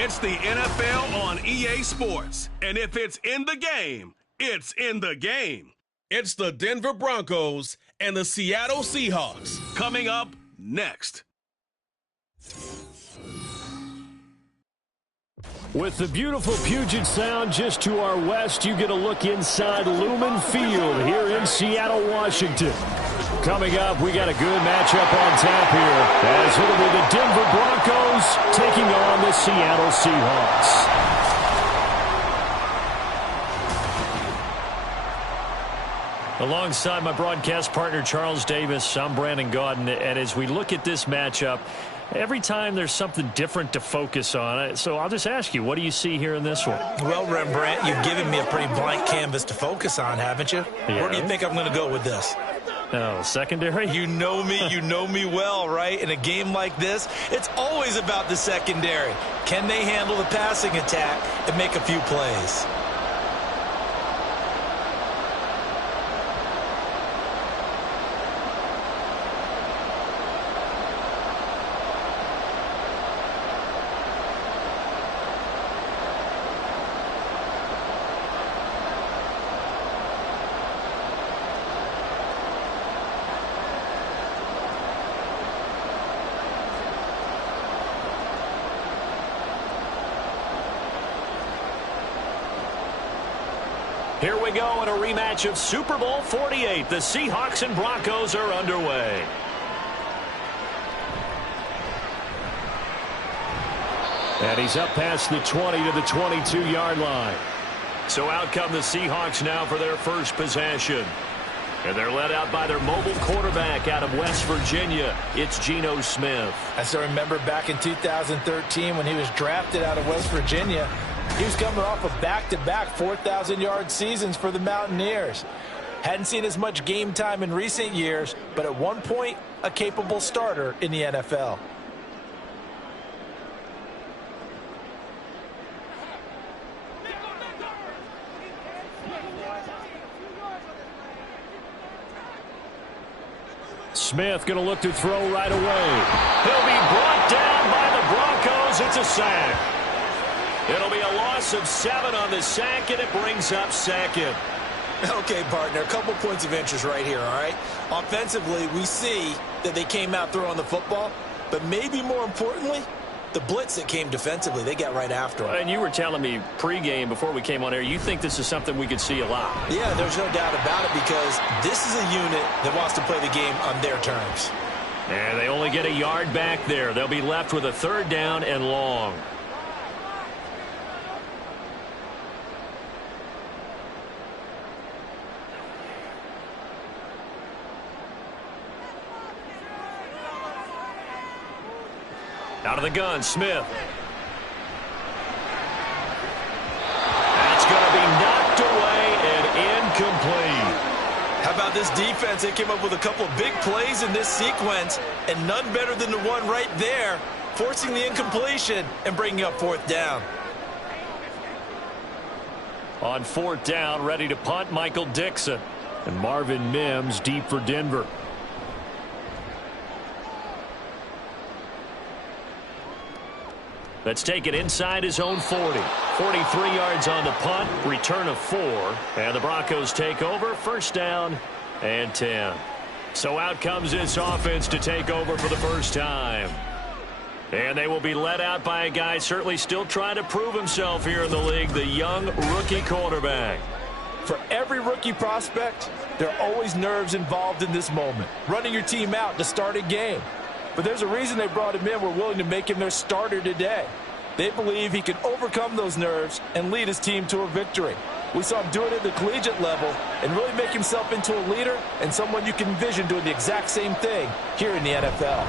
It's the NFL on EA Sports. And if it's in the game, it's in the game. It's the Denver Broncos and the Seattle Seahawks. Coming up next. With the beautiful Puget Sound just to our west, you get a look inside Lumen Field here in Seattle, Washington. Coming up, we got a good matchup on tap here, as it'll be the Denver Broncos taking on the Seattle Seahawks. Alongside my broadcast partner, Charles Davis, I'm Brandon Gaudin, and as we look at this matchup, every time there's something different to focus on. So I'll just ask you, what do you see here in this one? Well, Rembrandt, you've given me a pretty blank canvas to focus on, haven't you? Yeah. Where do you think I'm going to go with this? Oh, secondary? You know me well, right? In a game like this, it's always about the secondary. Can they handle the passing attack and make a few plays? Here we go in a rematch of Super Bowl 48. The Seahawks and Broncos are underway. And he's up past the 20 to the 22-yard line. So out come the Seahawks now for their first possession. And they're led out by their mobile quarterback out of West Virginia. It's Geno Smith. I still remember back in 2013 when he was drafted out of West Virginia. He was coming off of back-to-back 4,000-yard seasons for the Mountaineers. Hadn't seen as much game time in recent years, but at one point, a capable starter in the NFL. Smith going to look to throw right away. He'll be brought down by the Broncos. It's a sack. It'll be a loss of 7 on the sack, and it brings up second. Okay, partner, a couple points of interest right here, all right? Offensively, we see that they came out throwing the football, but maybe more importantly, the blitz that came defensively, they got right after him. And you were telling me pregame before we came on air, you think this is something we could see a lot. Yeah, there's no doubt about it, because this is a unit that wants to play the game on their terms. And they only get a yard back there. They'll be left with a 3rd down and long. Out of the gun, Smith. That's going to be knocked away and incomplete. How about this defense? They came up with a couple of big plays in this sequence, and none better than the one right there, forcing the incompletion and bringing up 4th down. On 4th down, ready to punt, Michael Dixon. And Marvin Mims deep for Denver. Let's take it inside his own 40. 43 yards on the punt, return of 4. And the Broncos take over, 1st down and 10. So out comes this offense to take over for the first time. And they will be led out by a guy certainly still trying to prove himself here in the league, the young rookie quarterback. For every rookie prospect, there are always nerves involved in this moment. Running your team out to start a game. But there's a reason they brought him in. We're willing to make him their starter today. They believe he can overcome those nerves and lead his team to a victory. We saw him do it at the collegiate level and really make himself into a leader and someone you can envision doing the exact same thing here in the NFL.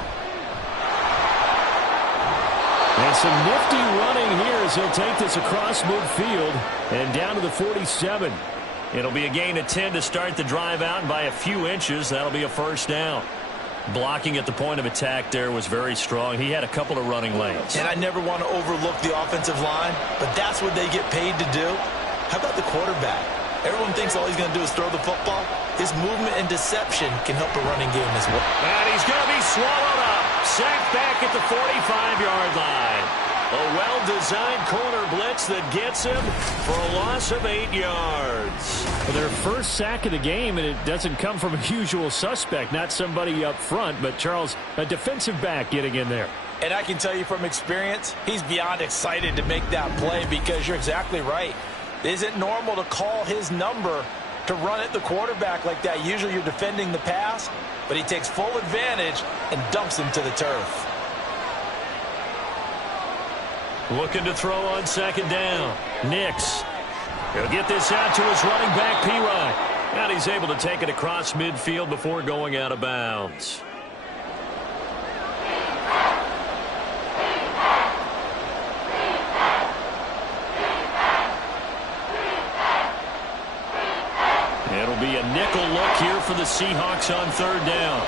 And some nifty running here as he'll take this across midfield and down to the 47. It'll be a gain of 10 to start the drive out, and by a few inches, that'll be a 1st down. Blocking at the point of attack there was very strong. He had a couple of running lanes. And I never want to overlook the offensive line, but that's what they get paid to do. How about the quarterback? Everyone thinks all he's going to do is throw the football. His movement and deception can help a running game as well. And he's going to be swallowed up. Sacked back at the 45-yard line. A well-designed corner blitz that gets him for a loss of 8 yards. Well, their first sack of the game, and it doesn't come from a usual suspect, not somebody up front, but Charles, a defensive back getting in there. And I can tell you from experience, he's beyond excited to make that play because you're exactly right. It isn't normal to call his number to run at the quarterback like that. Usually you're defending the pass, but he takes full advantage and dumps him to the turf. Looking to throw on second down. Nix. He'll get this out to his running back, P-Ryan. And he's able to take it across midfield before going out of bounds. It'll be a nickel look here for the Seahawks on third down.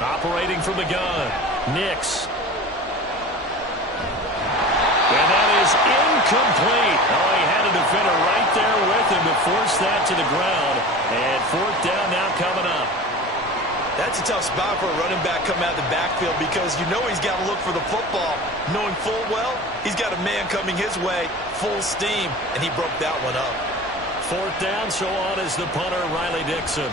Operating from the gun. Nix. And that is incomplete. Oh, he had a defender right there with him to force that to the ground. And fourth down now coming up. That's a tough spot for a running back coming out of the backfield because you know he's got to look for the football, knowing full well he's got a man coming his way, full steam, and he broke that one up. Fourth down, so on is the punter, Riley Dixon.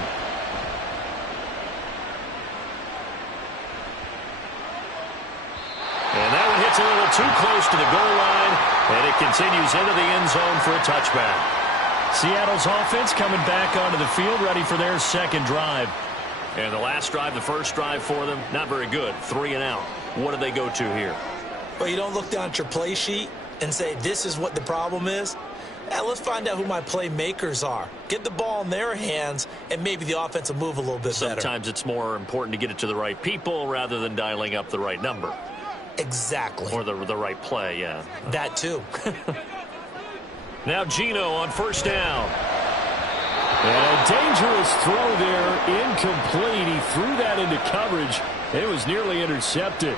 And that one hits a little too close to the goal line, and it continues into the end zone for a touchback. Seattle's offense coming back onto the field, ready for their second drive. And the last drive, the first drive for them, not very good. 3 and out. What do they go to here? Well, you don't look down at your play sheet and say, this is what the problem is. Let's find out who my playmakers are. Get the ball in their hands, and maybe the offense will move a little bit better. Sometimes it's more important to get it to the right people rather than dialing up the right number. Exactly. Or the right play, yeah. That too. Now Geno on first down. And a dangerous throw there, incomplete. He threw that into coverage. It was nearly intercepted.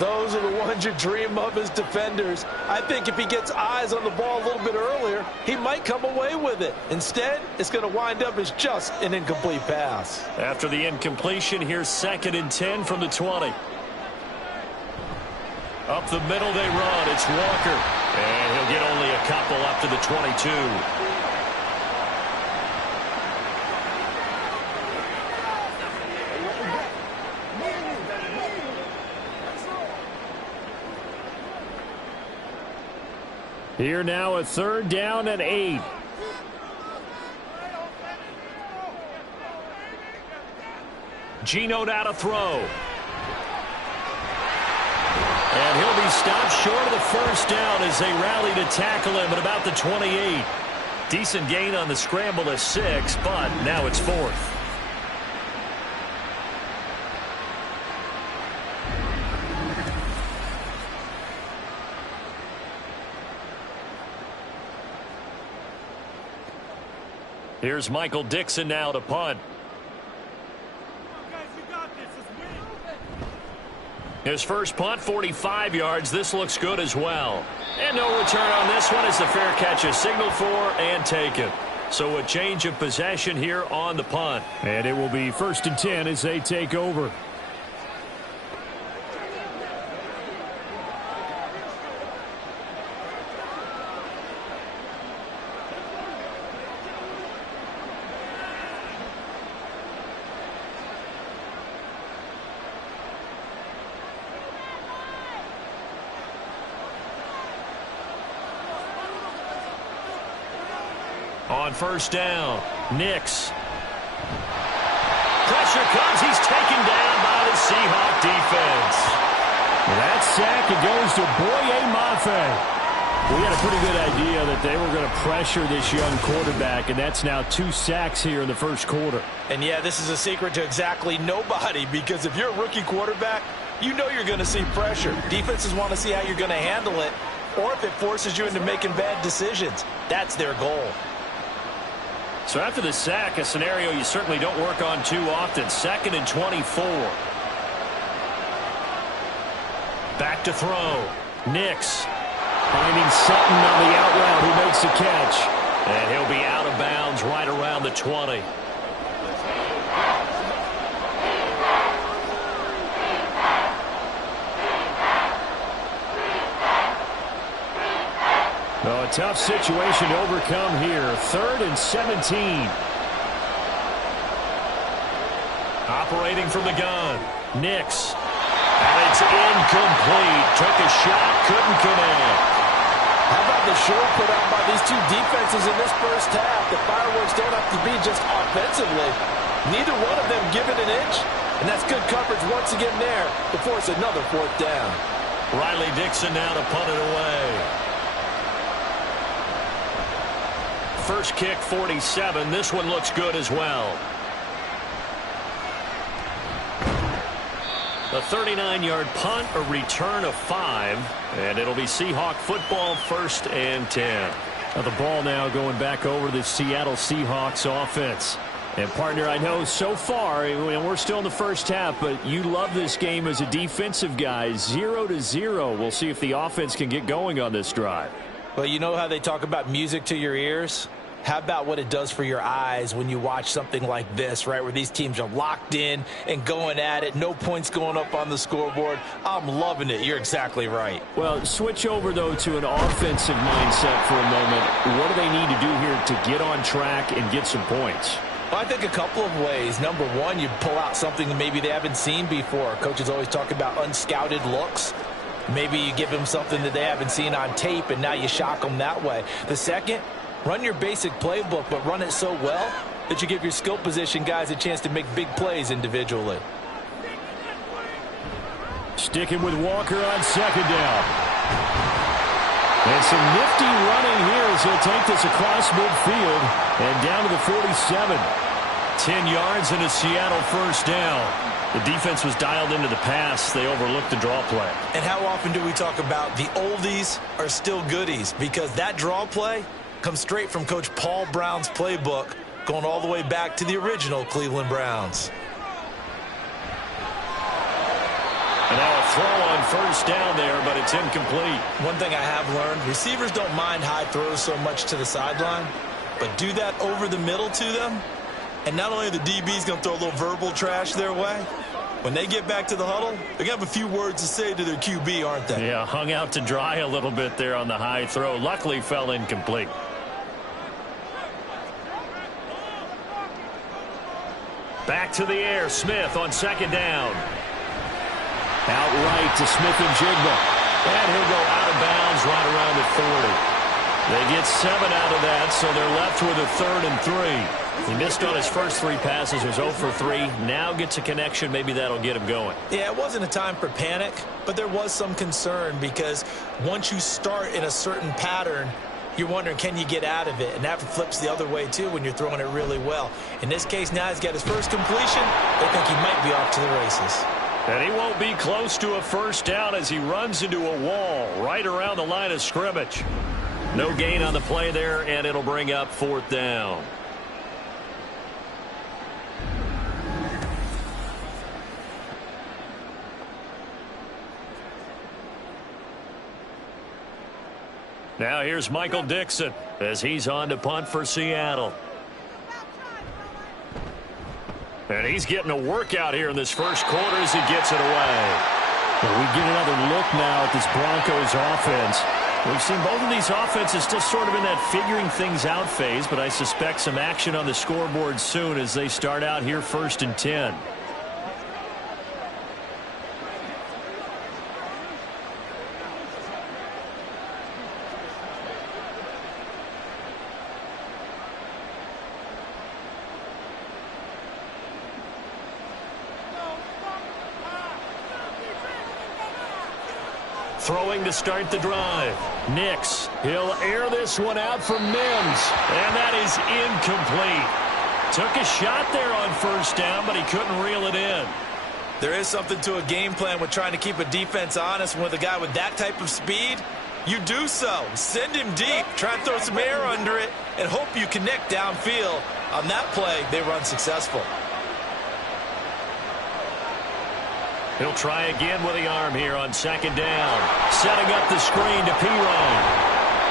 Those are the ones you dream of as defenders. I think if he gets eyes on the ball a little bit earlier, he might come away with it. Instead, it's going to wind up as just an incomplete pass. After the incompletion, here's 2nd and 10 from the 20. Up the middle they run. It's Walker. And he'll get only a couple up to the 22. Here now a third down and 8. Geno now to throw. And he'll be stopped short of the first down as they rally to tackle him at about the 28. Decent gain on the scramble to 6, but now it's 4th. Here's Michael Dixon now to punt. His first punt, 45 yards. This looks good as well. And no return on this one as the fair catch is signaled for and taken. So a change of possession here on the punt. And it will be 1st and 10 as they take over. On first down, Nix. Pressure comes. He's taken down by the Seahawk defense. That sack, it goes to Boye Mafe. We had a pretty good idea that they were going to pressure this young quarterback, and that's now 2 sacks here in the first quarter. And, yeah, this is a secret to exactly nobody because if you're a rookie quarterback, you know you're going to see pressure. Defenses want to see how you're going to handle it, or if it forces you into making bad decisions. That's their goal. So after the sack, a scenario you certainly don't work on too often. 2nd and 24. Back to throw. Nix. Finding Sutton on the out route who makes the catch. And he'll be out of bounds right around the 20. Oh, a tough situation to overcome here. 3rd and 17. Operating from the gun. Nix. And it's incomplete. Took a shot, couldn't connect. How about the show put out by these two defenses in this first half? The fireworks don't have to be just offensively. Neither one of them give it an inch. And that's good coverage once again there to force another 4th down. Riley Dixon now to punt it away. First kick, 47. This one looks good as well. A 39-yard punt, a return of 5, and it'll be Seahawk football, 1st and 10. Now the ball now going back over the Seattle Seahawks offense. And, partner, I know so far, and we're still in the first half, but you love this game as a defensive guy. 0-0. We'll see if the offense can get going on this drive. Well, you know how they talk about music to your ears? How about what it does for your eyes when you watch something like this, right, where these teams are locked in and going at it, no points going up on the scoreboard? I'm loving it. You're exactly right. Well, switch over, though, to an offensive mindset for a moment. What do they need to do here to get on track and get some points? Well, I think a couple of ways. Number one, you pull out something that maybe they haven't seen before. Coaches always talk about unscouted looks. Maybe you give them something that they haven't seen on tape, and now you shock them that way. The second, run your basic playbook, but run it so well that you give your skill position guys a chance to make big plays individually. Sticking with Walker on 2nd down. And some nifty running here as he'll take this across midfield and down to the 47. 10 yards and a Seattle 1st down. The defense was dialed into the pass. They overlooked the draw play. And how often do we talk about the oldies are still goodies? Because that draw play comes straight from Coach Paul Brown's playbook, going all the way back to the original Cleveland Browns. And now a throw on 1st down there, but it's incomplete. One thing I have learned, receivers don't mind high throws so much to the sideline, but do that over the middle to them, and not only are the DBs going to throw a little verbal trash their way, when they get back to the huddle, they're going to have a few words to say to their QB, aren't they? Yeah, hung out to dry a little bit there on the high throw. Luckily fell incomplete. Back to the air. Smith on 2nd down. Out right to Smith and Jigba. And he'll go out of bounds right around the 40. They get 7 out of that, so they're left with a 3rd and 3. He missed on his first 3 passes, was 0 for 3. Now gets a connection. Maybe that'll get him going. Yeah, it wasn't a time for panic, but there was some concern because once you start in a certain pattern, you're wondering, can you get out of it? And that flips the other way, too, when you're throwing it really well. In this case, now he's got his first completion. They think he might be off to the races. And he won't be close to a 1st down as he runs into a wall right around the line of scrimmage. No gain on the play there, and it'll bring up 4th down. Now here's Michael Dixon as he's on to punt for Seattle. And he's getting a workout here in this first quarter as he gets it away. Well, we get another look now at this Broncos offense. We've seen both of these offenses still sort of in that figuring things out phase, but I suspect some action on the scoreboard soon as they start out here 1st and 10. Throwing to start the drive. Nix. He'll air this one out for Mims. And that is incomplete. Took a shot there on 1st down, but he couldn't reel it in. There is something to a game plan with trying to keep a defense honest. With a guy with that type of speed, you do so. Send him deep. Try and throw some air under it and hope you connect downfield. On that play, they run successful. He'll try again with the arm here on 2nd down. Setting up the screen to Pirine.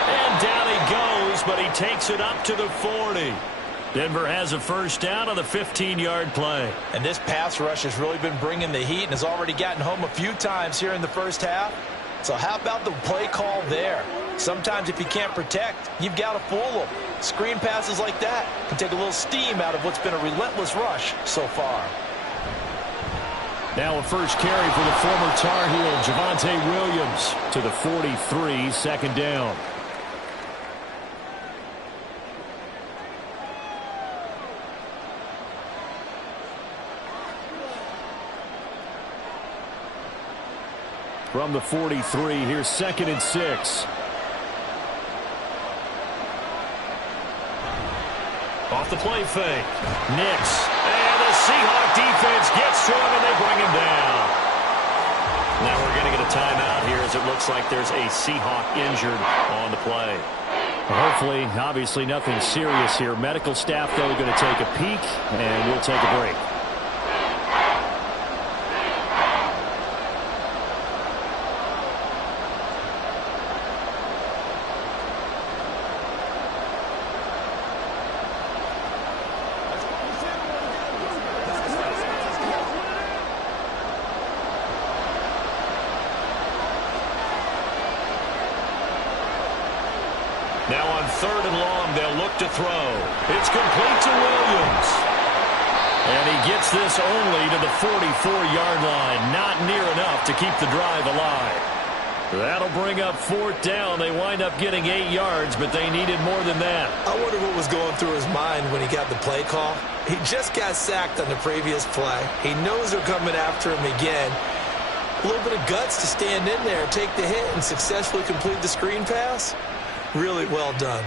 And down he goes, but he takes it up to the 40. Denver has a 1st down on the 15-yard play. And this pass rush has really been bringing the heat and has already gotten home a few times here in the first half. So how about the play call there? Sometimes if you can't protect, you've got to fool them. Screen passes like that can take a little steam out of what's been a relentless rush so far. Now a first carry for the former Tar Heel, Javonte Williams, to the 43, second down. From the 43, here's 2nd and 6. Off the play fake. Nix. And the Seahawk defense gets to him, and they bring him down. Now we're going to get a timeout here as it looks like there's a Seahawk injured on the play. Hopefully, obviously nothing serious here. Medical staff, though, going to take a peek, and we'll take a break. Now on 3rd and long, they'll look to throw. It's complete to Williams. And he gets this only to the 44-yard line. Not near enough to keep the drive alive. That'll bring up 4th down. They wind up getting 8 yards, but they needed more than that. I wonder what was going through his mind when he got the play call. He just got sacked on the previous play. He knows they're coming after him again. A little bit of guts to stand in there, take the hit, and successfully complete the screen pass. Really well done.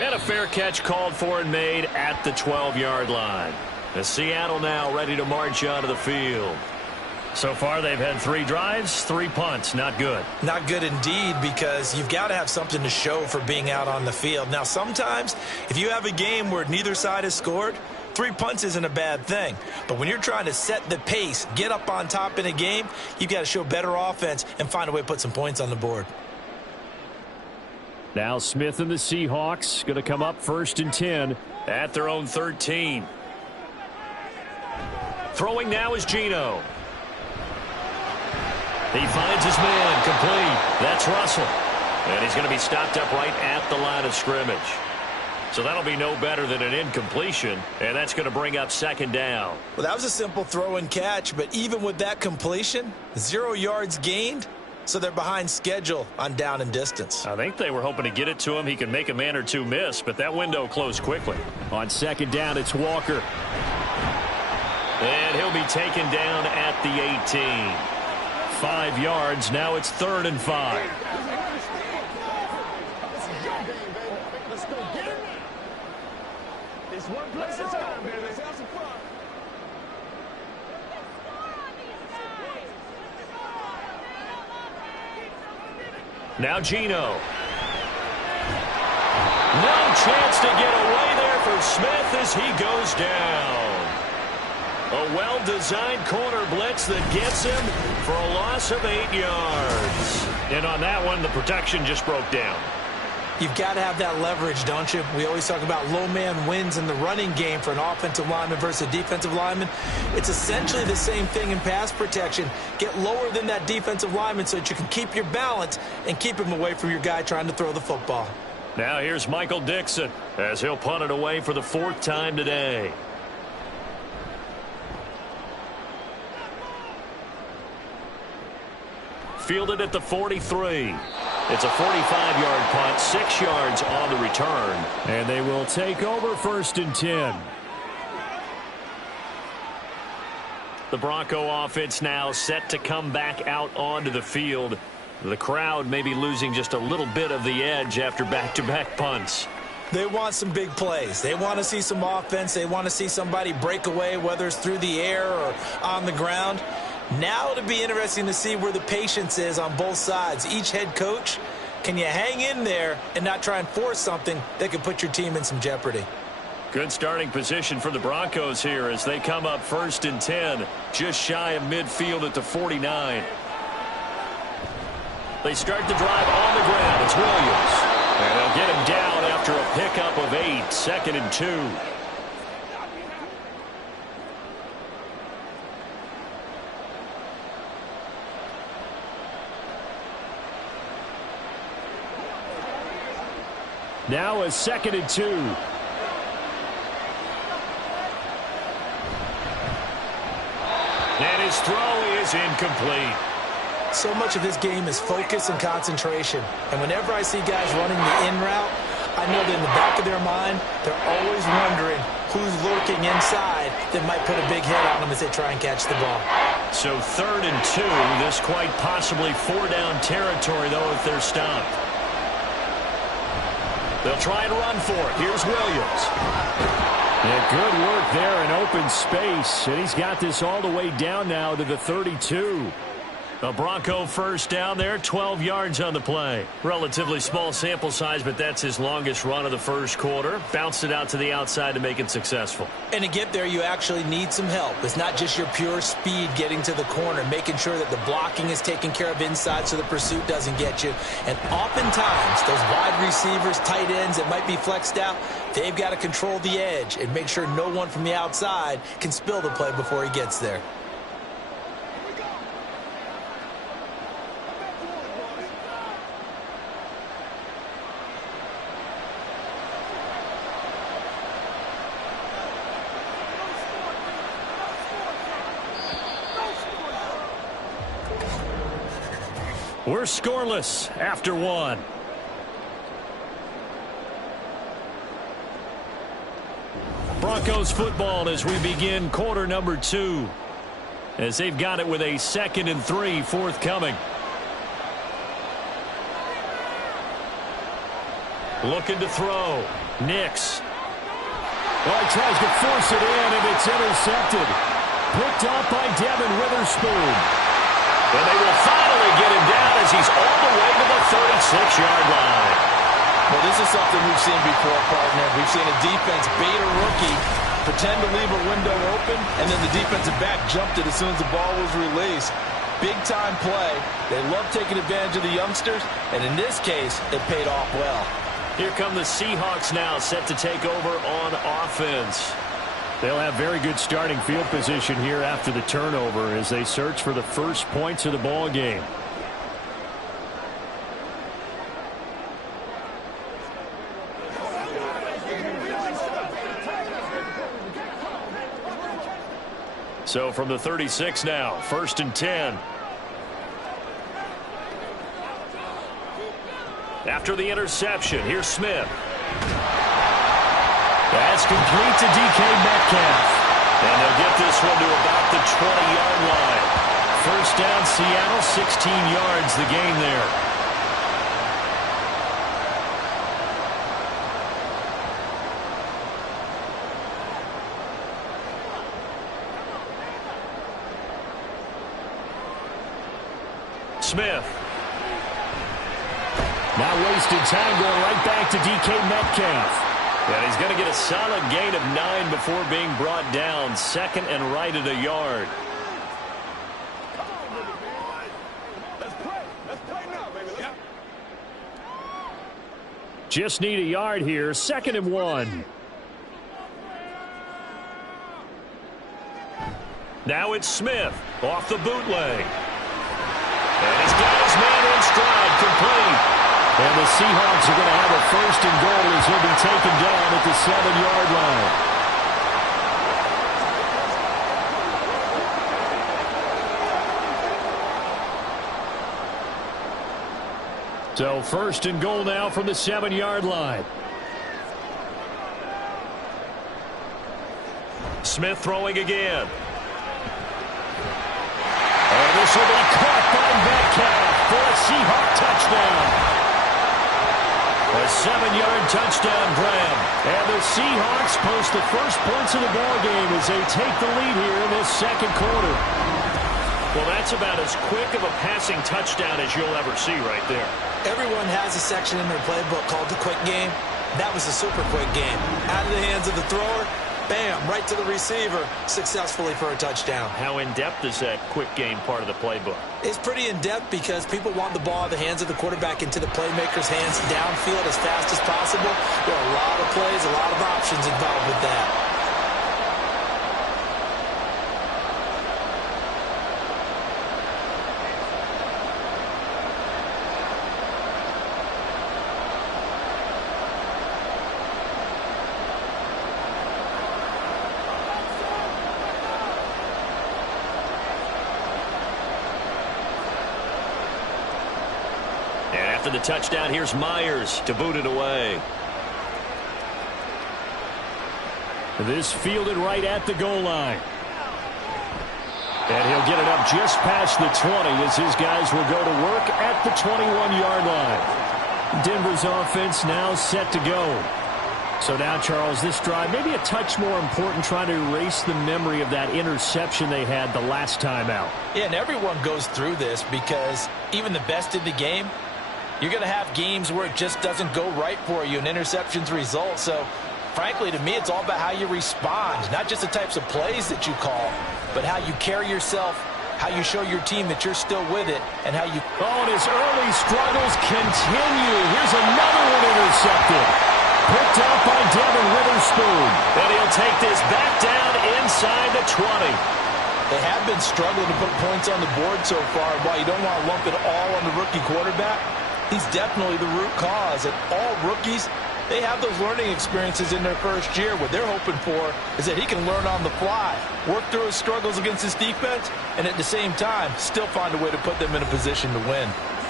And a fair catch called for and made at the 12-yard line. The Seattle now ready to march onto the field. So far, they've had 3 drives, 3 punts. Not good. Not good indeed, because you've got to have something to show for being out on the field. Now, sometimes, if you have a game where neither side has scored, 3 punts isn't a bad thing. But when you're trying to set the pace, get up on top in a game, you've got to show better offense and find a way to put some points on the board. Now Smith and the Seahawks going to come up 1st and 10 at their own 13. Throwing now is Geno. He finds his man, complete. That's Russell. And he's going to be stopped up right at the line of scrimmage. So that'll be no better than an incompletion, and that's going to bring up 2nd down. Well, that was a simple throw and catch, but even with that completion, 0 yards gained. So they're behind schedule on down and distance. I think they were hoping to get it to him. He can make a man or two miss, but that window closed quickly. On 2nd down, it's Walker. And he'll be taken down at the 18. 5 yards. Now it's 3rd and 5. It's one play at a time, baby. Let's have some fun. Now Geno. No chance to get away there for Smith as he goes down. A well-designed corner blitz that gets him for a loss of 8 yards. And on that one, the protection just broke down. You've got to have that leverage, don't you? We always talk about low man wins in the running game for an offensive lineman versus a defensive lineman. It's essentially the same thing in pass protection. Get lower than that defensive lineman so that you can keep your balance and keep him away from your guy trying to throw the football. Now here's Michael Dixon as he'll punt it away for the 4th time today. Fielded at the 43. It's a 45-yard punt, 6 yards on the return. And they will take over 1st and 10. The Bronco offense now set to come back out onto the field. The crowd may be losing just a little bit of the edge after back-to-back punts. They want some big plays. They want to see some offense. They want to see somebody break away, whether it's through the air or on the ground. Now it'll be interesting to see where the patience is on both sides. Each head coach, can you hang in there and not try and force something that could put your team in some jeopardy? Good starting position for the Broncos here as they come up 1st and 10, just shy of midfield at the 49. They start the drive on the ground. It's Williams. And they'll get him down after a pickup of 8, 2nd and 2. Now a 2nd and 2. And his throw is incomplete. So much of this game is focus and concentration. And whenever I see guys running the in route, I know that in the back of their mind, they're always wondering who's lurking inside that might put a big hit on them as they try and catch the ball. So 3rd and 2. This quite possibly 4-down territory, though, if they're stopped. They'll try and run for it. Here's Williams. Yeah, good work there in open space. And he's got this all the way down now to the 32. A Bronco first down there, 12 yards on the play. Relatively small sample size, but that's his longest run of the first quarter. Bounced it out to the outside to make it successful. And to get there, you actually need some help. It's not just your pure speed getting to the corner, making sure that the blocking is taken care of inside so the pursuit doesn't get you. And oftentimes, those wide receivers, tight ends that might be flexed out, they've got to control the edge and make sure no one from the outside can spill the play before he gets there. We're scoreless after 1. Broncos football as we begin quarter number 2. As they've got it with a 2nd and 3 forthcoming. Looking to throw. Nix. Well, he tries to force it in, and it's intercepted. Picked up by Devin Witherspoon. And they will finally get him down as he's all the way to the 36-yard line. Well, this is something we've seen before, partner. We've seen a defense bait a rookie, pretend to leave a window open, and then the defensive back jumped it as soon as the ball was released. Big-time play. They love taking advantage of the youngsters, and in this case, it paid off well. Here come the Seahawks now, set to take over on offense. They'll have very good starting field position here after the turnover as they search for the first points of the ball game. So from the 36 now, 1st and 10. After the interception, here's Smith. That's complete to DK Metcalf. And they'll get this one to about the 20-yard line. First down, Seattle, 16 yards the gain there. Smith. Now wasted time going right back to DK Metcalf. And he's going to get a solid gain of 9 before being brought down. 2nd and right at a yard. Just need a yard here. 2nd and 1. Now it's Smith off the bootleg. And he's got his man in stride, complete. And the Seahawks are going to have a 1st and goal as he'll be taken down at the 7-yard line. So 1st and goal now from the 7-yard line. Smith throwing again. And this will be caught by Metcalf for a Seahawk touchdown. A 7-yard touchdown grab. And the Seahawks post the first points of the ball game as they take the lead here in this 2nd quarter. Well, that's about as quick of a passing touchdown as you'll ever see right there. Everyone has a section in their playbook called the quick game. That was a super quick game. Out of the hands of the thrower, bam, right to the receiver, successfully for a touchdown. How in-depth is that quick game part of the playbook? It's pretty in-depth because people want the ball in the hands of the quarterback into the playmaker's hands downfield as fast as possible. There are a lot of plays, a lot of options involved with that. After the touchdown, here's Myers to boot it away. This fielded right at the goal line. And he'll get it up just past the 20 as his guys will go to work at the 21-yard line. Denver's offense now set to go. So now, Charles, this drive maybe a touch more important, trying to erase the memory of that interception they had the last time out. Yeah, and everyone goes through this because even the best in the game, you're going to have games where it just doesn't go right for you, and interceptions result. So, frankly, to me, it's all about how you respond, not just the types of plays that you call, but how you carry yourself, how you show your team that you're still with it, and how you... Oh, and his early struggles continue. Here's another one intercepted. Picked up by Devin Witherspoon. And he'll take this back down inside the 20. They have been struggling to put points on the board so far. While you don't want to lump it all on the rookie quarterback, he's definitely the root cause. And all rookies, they have those learning experiences in their first year. What they're hoping for is that he can learn on the fly, work through his struggles against his defense, and at the same time, still find a way to put them in a position to win.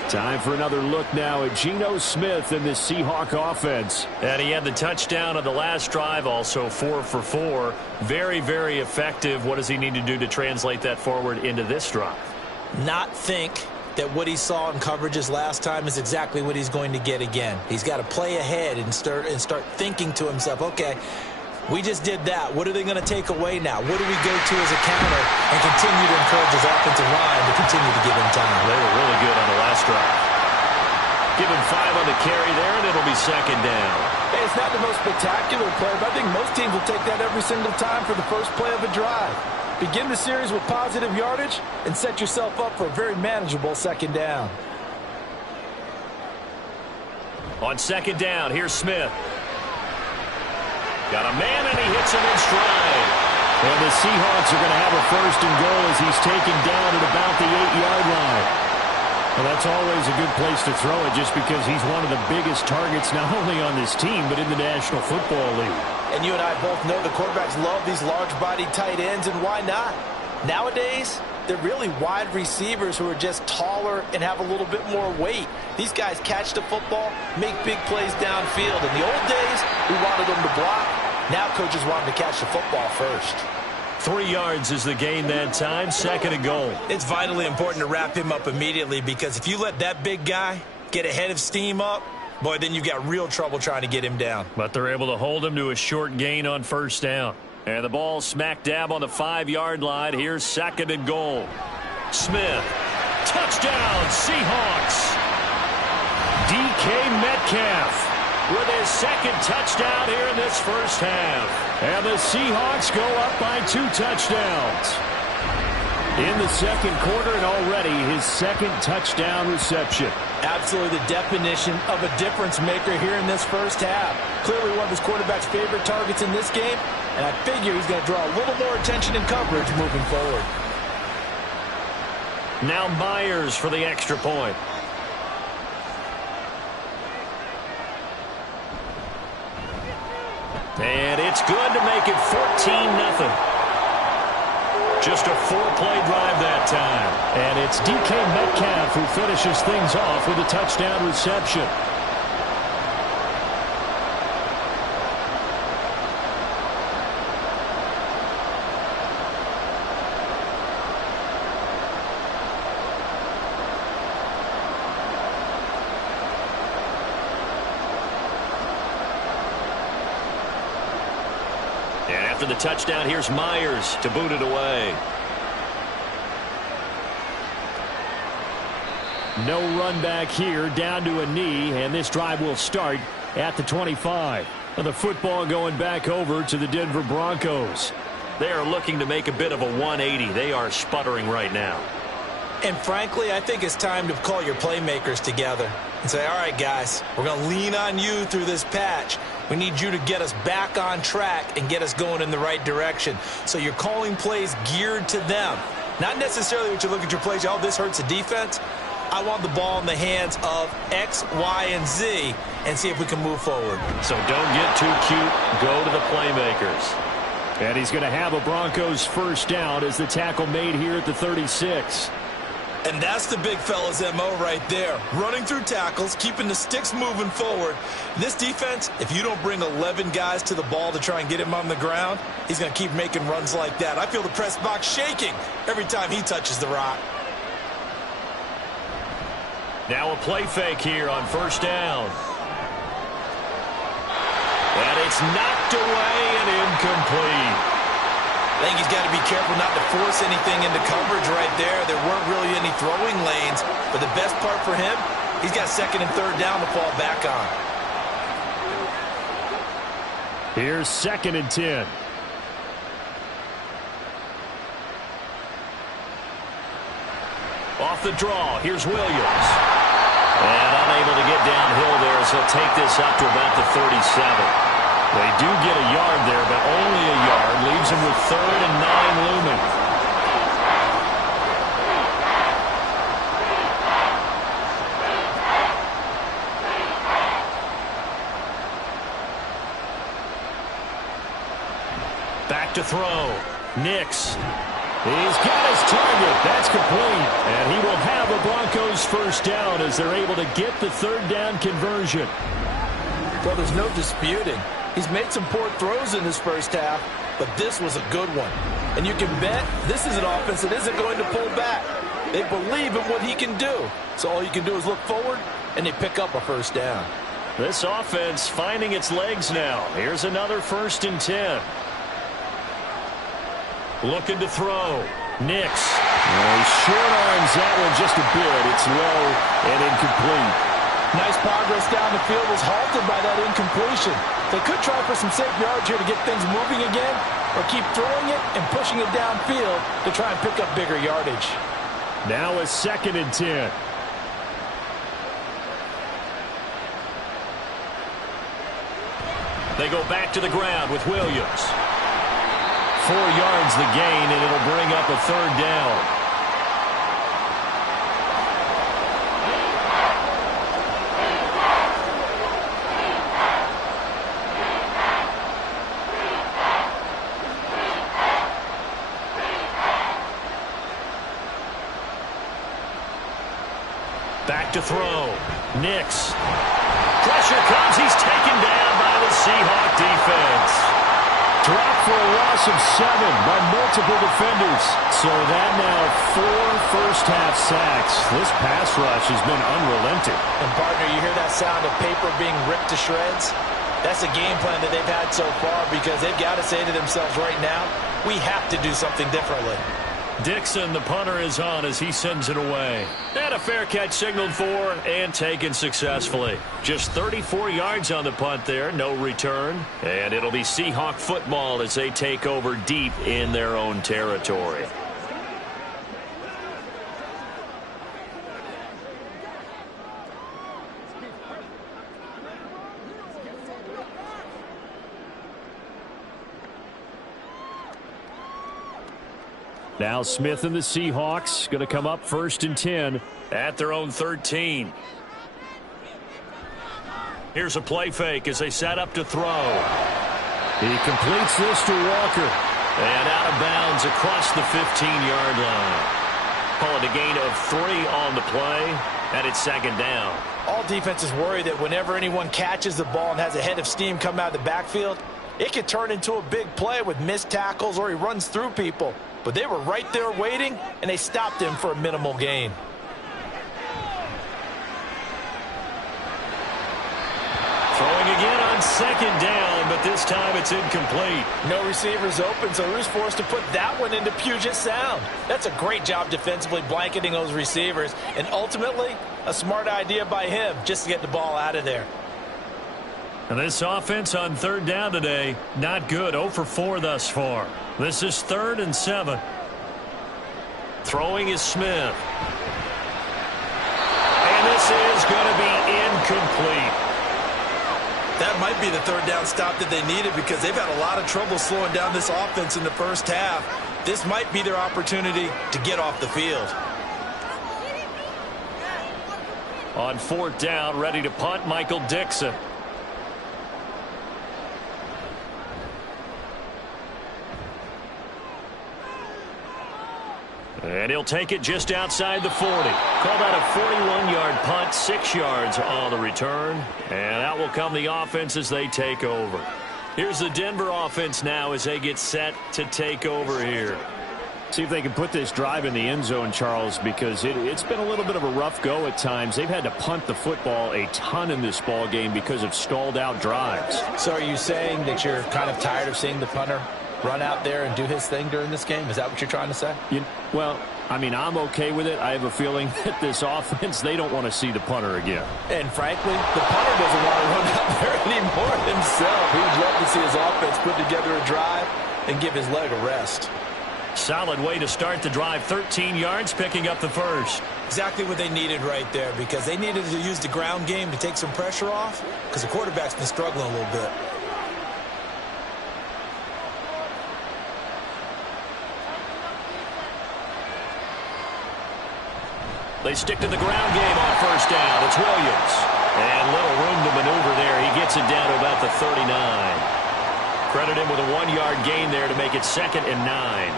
Time for another look now at Geno Smith and the Seahawk offense. And he had the touchdown on the last drive, also 4 for 4. Very, very effective. What does he need to do to translate that forward into this drive? Not think that what he saw in coverages last time is exactly what he's going to get again. He's got to play ahead and start thinking to himself, okay, we just did that. What are they going to take away now? What do we go to as a counter and continue to encourage his offensive line to continue to give him time? They were really good on the last drive. Give him 5 on the carry there, and it'll be second down. Hey, it's not the most spectacular play, but I think most teams will take that every single time for the first play of a drive. Begin the series with positive yardage and set yourself up for a very manageable second down. On second down, here's Smith. Got a man, and he hits him in stride. And the Seahawks are going to have a first and goal as he's taken down at about the 8-yard line. Well, that's always a good place to throw it just because he's one of the biggest targets not only on this team but in the National Football League. And you and I both know the quarterbacks love these large-bodied tight ends, and why not? Nowadays, they're really wide receivers who are just taller and have a little bit more weight. These guys catch the football, make big plays downfield. In the old days, we wanted them to block. Now coaches want them to catch the football first. 3 yards is the gain that time, second and goal. It's vitally important to wrap him up immediately because if you let that big guy get ahead of steam up, boy, then you've got real trouble trying to get him down. But they're able to hold him to a short gain on first down. And the ball smack dab on the 5-yard line. Here's second and goal. Smith. Touchdown, Seahawks. DK Metcalf with his second touchdown here in this first half. And the Seahawks go up by 2 touchdowns. In the second quarter, and already his second touchdown reception. Absolutely the definition of a difference maker here in this first half. Clearly one of his quarterback's favorite targets in this game, and I figure he's going to draw a little more attention and coverage moving forward. Now Myers for the extra point. And it's good to make it 14-0. Just a 4-play drive that time. And it's DK Metcalf who finishes things off with a touchdown reception. And after the touchdown, here's Myers to boot it away. No run back here, down to a knee, and this drive will start at the 25. And the football going back over to the Denver Broncos. They are looking to make a bit of a 180. They are sputtering right now. And frankly, I think it's time to call your playmakers together and say, all right, guys, we're going to lean on you through this patch. We need you to get us back on track and get us going in the right direction. So you're calling plays geared to them. Not necessarily what you look at your plays, oh, this hurts the defense. I want the ball in the hands of X, Y, and Z and see if we can move forward. So don't get too cute. Go to the playmakers. And he's going to have a Broncos first down as the tackle made here at the 36. And that's the big fella's MO right there. Running through tackles, keeping the sticks moving forward. This defense, if you don't bring 11 guys to the ball to try and get him on the ground, he's going to keep making runs like that. I feel the press box shaking every time he touches the rock. Now a play fake here on first down. And it's knocked away and incomplete. I think he's got to be careful not to force anything into coverage right there. There weren't really any throwing lanes. But the best part for him, he's got second and third down to fall back on. Here's 2nd and 10. Off the draw, here's Williams. And unable to get downhill there as he'll take this up to about the 37. They do get a yard there, but only a yard. Leaves him with 3rd and 9 looming. Back to throw. Nix. He's got his target. That's complete. And he will have a Broncos first down as they're able to get the 3rd down conversion. Well, there's no disputing. He's made some poor throws in this first half, but this was a good one. And you can bet this is an offense that isn't going to pull back. They believe in what he can do. So all you can do is look forward, and they pick up a first down. This offense finding its legs now. Here's another 1st and 10. Looking to throw. Nix. He short arms that one just a bit. It's low and incomplete. Nice progress down the field was halted by that incompletion. They could try for some safe yards here to get things moving again, or keep throwing it and pushing it downfield to try and pick up bigger yardage. Now a 2nd and 10. They go back to the ground with Williams. 4 yards the gain, and it'll bring up a 3rd down. Back to throw. Nix. Pressure comes. He's taken down by the Seahawks defense. Dropped for a loss of 7 by multiple defenders. So that now 4 first-half sacks. This pass rush has been unrelenting. And, partner, you hear that sound of paper being ripped to shreds? That's a game plan that they've had so far because they've got to say to themselves right now, we have to do something differently. Dixon, the punter, is on as he sends it away. And a fair catch signaled for and taken successfully. Just 34 yards on the punt there, no return. And it'll be Seahawk football as they take over deep in their own territory. Now Smith and the Seahawks going to come up 1st and 10 at their own 13. Here's a play fake as they set up to throw. He completes this to Walker. And out of bounds across the 15-yard line. Call it a gain of 3 on the play, and it's 2nd down. All defenses worry that whenever anyone catches the ball and has a head of steam come out of the backfield, it could turn into a big play with missed tackles or he runs through people. But they were right there waiting, and they stopped him for a minimal gain. Throwing again on 2nd down, but this time it's incomplete. No receivers open, so Rue's forced to put that one into Puget Sound. That's a great job defensively blanketing those receivers, and ultimately a smart idea by him just to get the ball out of there. And this offense on 3rd down today, not good. 0 for 4 thus far. This is 3rd and 7. Throwing is Smith. And this is going to be incomplete. That might be the 3rd down stop that they needed because they've had a lot of trouble slowing down this offense in the first half. This might be their opportunity to get off the field. On 4th down, ready to punt, Michael Dixon. And he'll take it just outside the 40. Called out a 41-yard punt, 6 yards on the return. And out will come the offense as they take over. Here's the Denver offense now as they get set to take over here. See if they can put this drive in the end zone, Charles, because it's been a little bit of a rough go at times. They've had to punt the football a ton in this ball game because of stalled-out drives. So are you saying that you're kind of tired of seeing the punter run out there and do his thing during this game? Is that what you're trying to say? Well, I mean, I'm okay with it. I have a feeling that this offense, they don't want to see the punter again. And frankly, the punter doesn't want to run out there anymore himself. He would love to see his offense put together a drive and give his leg a rest. Solid way to start the drive. 13 yards, picking up the first. Exactly what they needed right there, because they needed to use the ground game to take some pressure off, because the quarterback's been struggling a little bit. They stick to the ground game on first down. It's Williams. And little room to maneuver there. He gets it down to about the 39. Credit him with a 1-yard gain there to make it 2nd and 9.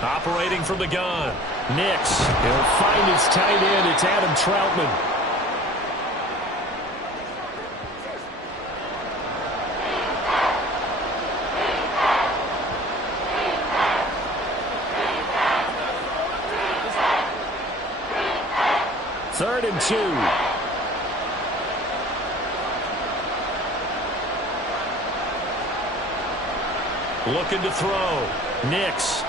Operating from the gun. Nix. He'll find his tight end. It's Adam Troutman. Third and 2. Looking to throw. Nix.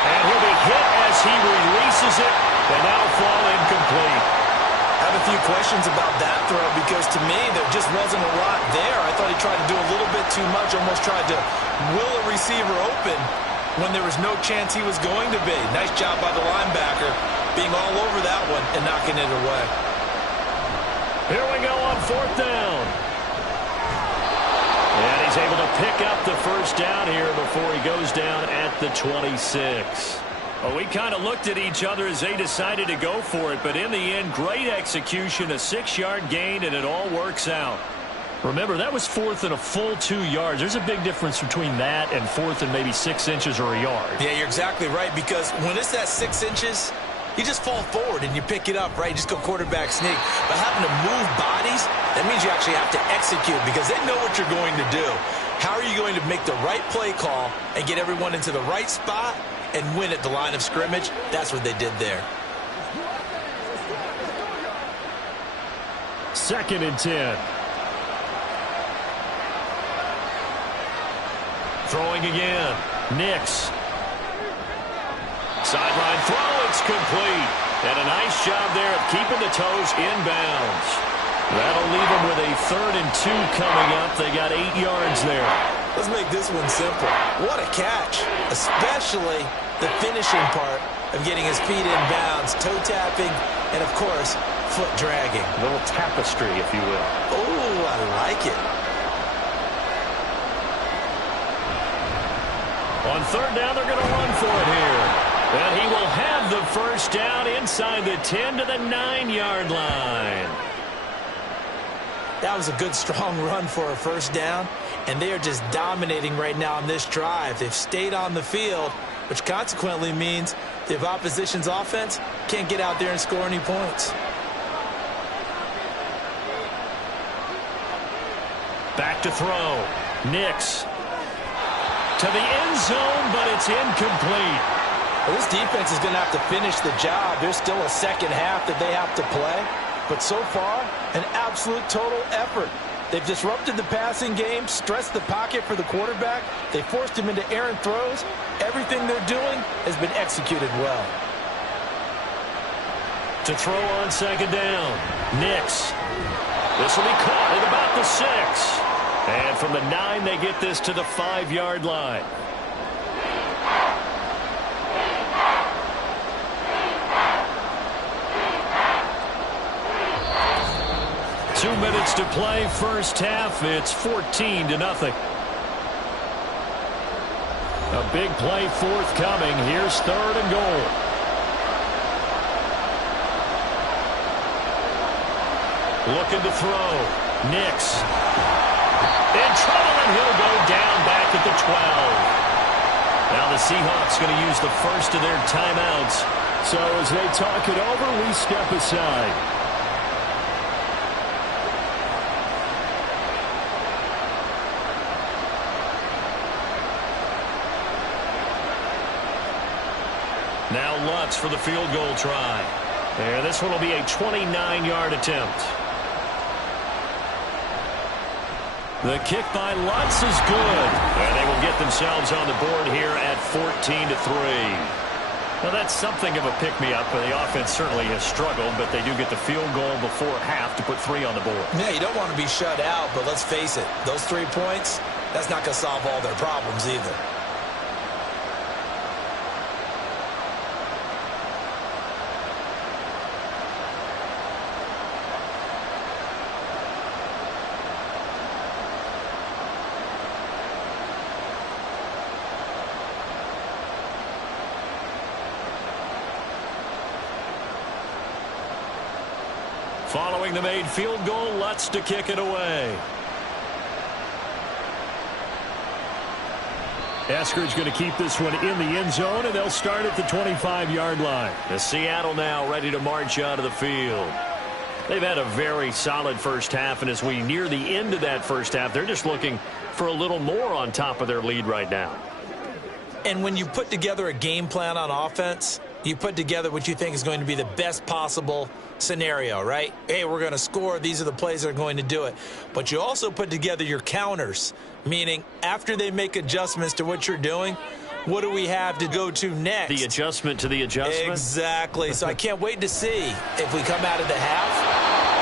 And he'll be hit as he releases it, and that'll fall incomplete. I have a few questions about that throw, because to me there just wasn't a lot there. I thought he tried to do a little bit too much, almost tried to will a receiver open when there was no chance he was going to be. Nice job by the linebacker being all over that one and knocking it away. Here we go on 4th down. And he's able to pick up the first down here before he goes down at the 26. Well, we kind of looked at each other as they decided to go for it, but in the end, great execution, a 6-yard gain, and it all works out. Remember, that was 4th and a full 2 yards. There's a big difference between that and 4th and maybe 6 inches or a yard. Yeah, you're exactly right, because when it's at 6 inches, you just fall forward and you pick it up, right? You just go quarterback sneak. But having to move bodies, that means you actually have to execute, because they know what you're going to do. How are you going to make the right play call and get everyone into the right spot and win at the line of scrimmage? That's what they did there. 2nd and 10. Throwing again. Nix. Sideline throw, it's complete. And a nice job there of keeping the toes inbounds. That'll leave them with a 3rd and 2 coming up. They got 8 yards there. Let's make this one simple. What a catch, especially the finishing part of getting his feet in bounds, toe tapping, and of course, foot dragging. A little tapestry, if you will. Oh, I like it. On 3rd down, they're going to run for it here. And he will have the first down inside the 10 to the 9-yard line. That was a good, strong run for a first down, and they are just dominating right now on this drive. They've stayed on the field, which consequently means the opposition's offense can't get out there and score any points. Back to throw. Nix. To the end zone, but it's incomplete. Well, this defense is going to have to finish the job. There's still a second half that they have to play. But so far, an absolute total effort. They've disrupted the passing game, stressed the pocket for the quarterback. They forced him into errant throws. Everything they're doing has been executed well. To throw on 2nd down. Nix. This will be caught at about the 6. And from the 9, they get this to the 5-yard line. Two minutes to play, first half. It's 14-0. A big play forthcoming. Here's 3rd and goal. Looking to throw. Nix. In trouble, and he'll go down back at the 12. Now the Seahawks going to use the first of their timeouts. So as they talk it over, we step aside. Now Lutz for the field goal try. And this one will be a 29-yard attempt. The kick by Lutz is good. And they will get themselves on the board here at 14-3. Now, that's something of a pick-me-up. The offense certainly has struggled, but they do get the field goal before half to put 3 on the board. Yeah, you don't want to be shut out, but let's face it, those 3 points, that's not going to solve all their problems either. Following the made field goal, Lutz to kick it away. Eskridge going to keep this one in the end zone, and they'll start at the 25-yard line. The Seattle now ready to march out of the field. They've had a very solid first half, and as we near the end of that first half, they're just looking for a little more on top of their lead right now. And when you put together a game plan on offense, you put together what you think is going to be the best possible scenario, right? Hey, we're going to score. These are the plays that are going to do it. But you also put together your counters, meaning after they make adjustments to what you're doing, what do we have to go to next? The adjustment to the adjustment? Exactly. So I can't wait to see if we come out of the half,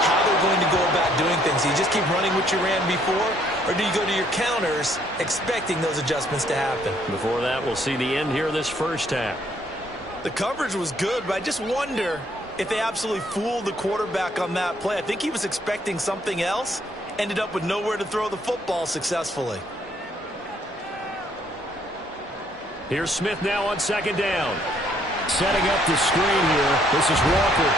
how they're going to go about doing things. Do you just keep running what you ran before, or do you go to your counters expecting those adjustments to happen? Before that, we'll see the end here of this first half. The coverage was good, but I just wonder if they absolutely fooled the quarterback on that play. I think he was expecting something else, ended up with nowhere to throw the football successfully. Here's Smith now on second down. Setting up the screen here. This is Walker.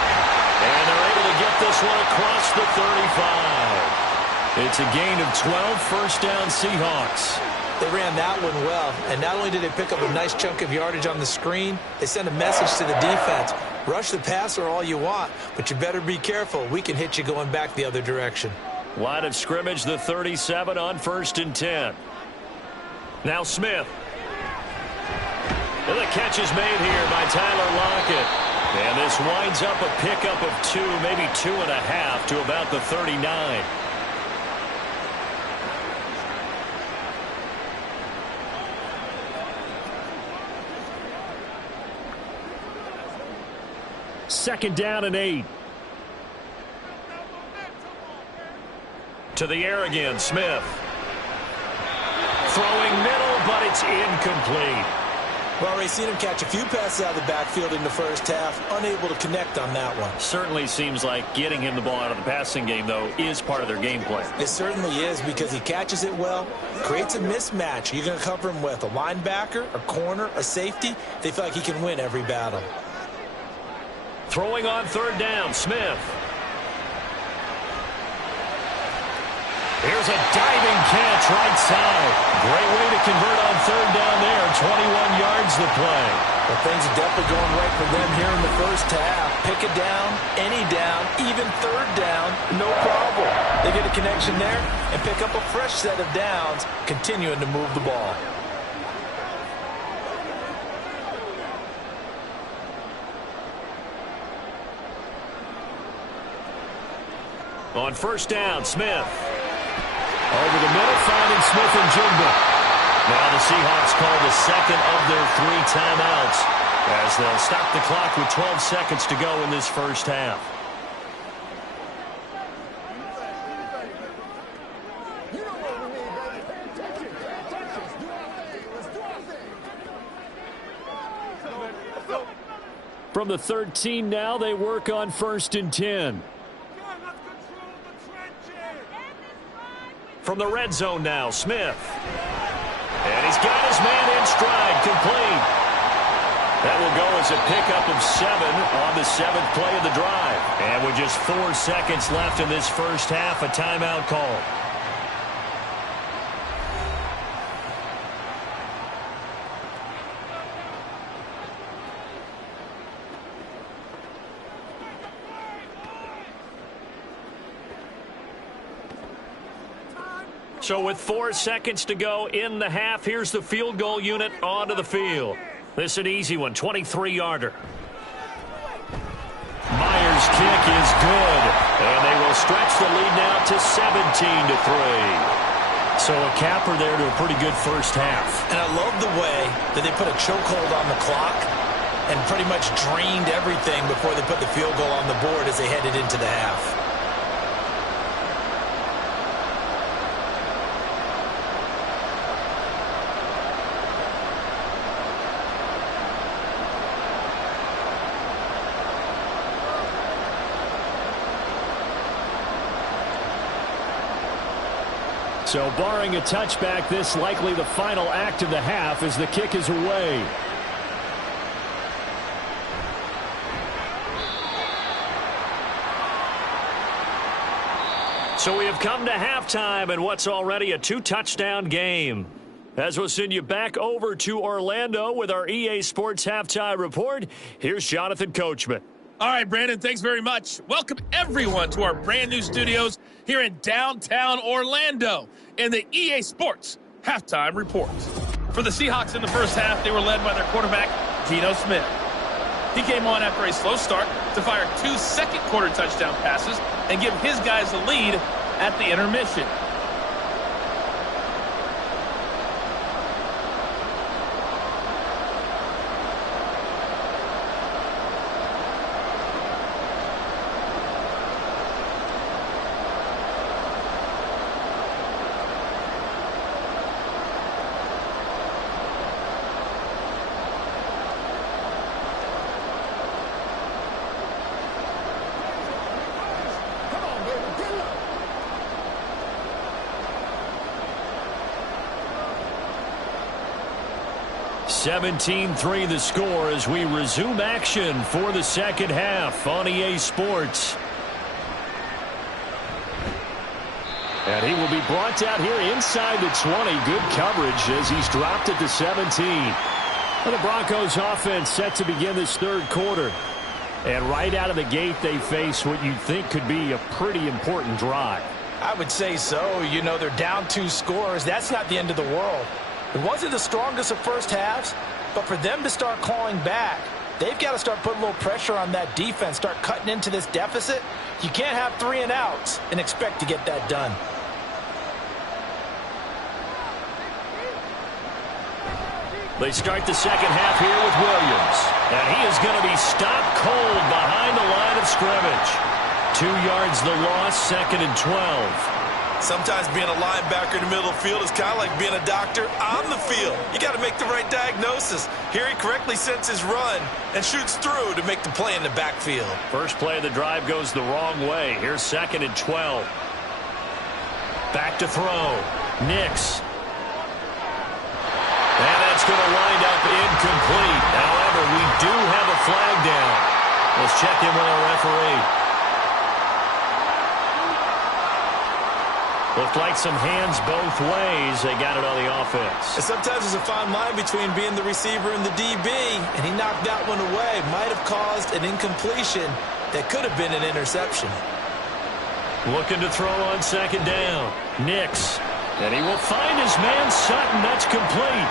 And they're able to get this one across the 35. It's a gain of 12, first down Seahawks. They ran that one well, and not only did they pick up a nice chunk of yardage on the screen, they sent a message to the defense. Rush the passer all you want, but you better be careful. We can hit you going back the other direction. Line of scrimmage, the 37 on 1st and 10. Now Smith. And the catch is made here by Tyler Lockett. And this winds up a pickup of 2, maybe 2.5 to about the 39. Second down and 8. To the air again, Smith. Throwing middle, but it's incomplete. Well, we've seen him catch a few passes out of the backfield in the first half, unable to connect on that one. Certainly seems like getting him the ball out of the passing game, though, is part of their game plan. It certainly is, because he catches it well, creates a mismatch. You're going to cover him with a linebacker, a corner, a safety. They feel like he can win every battle. Throwing on third down, Smith. Here's a diving catch right side. Great way to convert on third down there. 21 yards the play. Well, things are definitely going right for them here in the first half. Pick a down, any down, even third down, no problem. They get a connection there and pick up a fresh set of downs, continuing to move the ball. On first down, Smith. Over the middle, finding Smith and Jigba. Now the Seahawks call the second of their 3 timeouts as they'll stop the clock with 12 seconds to go in this first half. From the 13 now, they work on 1st and 10. From the red zone now, Smith. And he's got his man in stride, complete. That will go as It's a pickup of 7 on the 7th play of the drive. And with just 4 seconds left in this first half, a timeout call. So with 4 seconds to go in the half, here's the field goal unit onto the field. This is an easy one, 23-yarder. Myers' kick is good, and they will stretch the lead now to 17-3. So a capper there to a pretty good first half. And I love the way that they put a chokehold on the clock and pretty much drained everything before they put the field goal on the board as they headed into the half. So barring a touchback, this likely the final act of the half as the kick is away. So we have come to halftime in what's already a 2-touchdown game. As we'll send you back over to Orlando with our EA Sports Halftime Report, here's Jonathan Coachman. All right, Brandon, thanks very much. Welcome, everyone, to our brand-new studios here in downtown Orlando in the EA Sports Halftime Report. For the Seahawks in the first half, they were led by their quarterback, Geno Smith. He came on after a slow start to fire 2 second-quarter touchdown passes and give his guys the lead at the intermission. Come on, baby, get up. 17-3 the score as we resume action for the second half on EA Sports. And he will be brought out here inside the 20. Good coverage as he's dropped it to 17. And the Broncos offense set to begin this third quarter. And right out of the gate, they face what you'd think could be a pretty important drive. I would say so. You know, they're down 2 scores. That's not the end of the world. It wasn't the strongest of first halves, but for them to start clawing back, they've got to start putting a little pressure on that defense, start cutting into this deficit. You can't have 3 and outs and expect to get that done. They start the second half here with Williams. And he is going to be stopped cold behind the line of scrimmage. 2 yards the loss, 2nd and 12. Sometimes being a linebacker in the middle of the field is kind of like being a doctor on the field. You got to make the right diagnosis. Here he correctly sets his run and shoots through to make the play in the backfield. First play of the drive goes the wrong way. Here's 2nd and 12. Back to throw. Nix. And that's going to wind up incomplete. However, we do have a flag down. Let's check in with our referee. Looked like some hands both ways. They got it on the offense. And sometimes there's a fine line between being the receiver and the DB, and he knocked that one away. Might have caused an incompletion that could have been an interception. Looking to throw on 2nd down. Nix. And he will find his man Sutton. That's complete.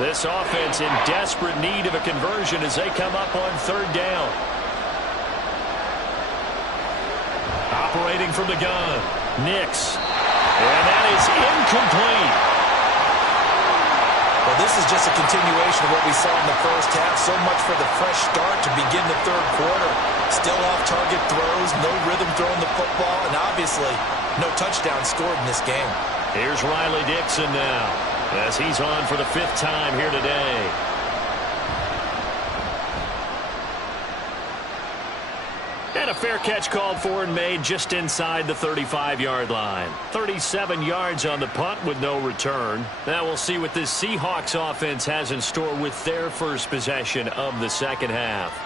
This offense in desperate need of a conversion as they come up on 3rd down. Operating from the gun. Nix. And that is incomplete. Well, this is just a continuation of what we saw in the first half. So much for the fresh start to begin the third quarter. Still off-target throws, no rhythm throwing the football, and obviously no touchdown scored in this game. Here's Riley Dixon now, as he's on for the 5th time here today. And a fair catch called for and made just inside the 35-yard line. 37 yards on the punt with no return. Now we'll see what this Seahawks offense has in store with their first possession of the second half.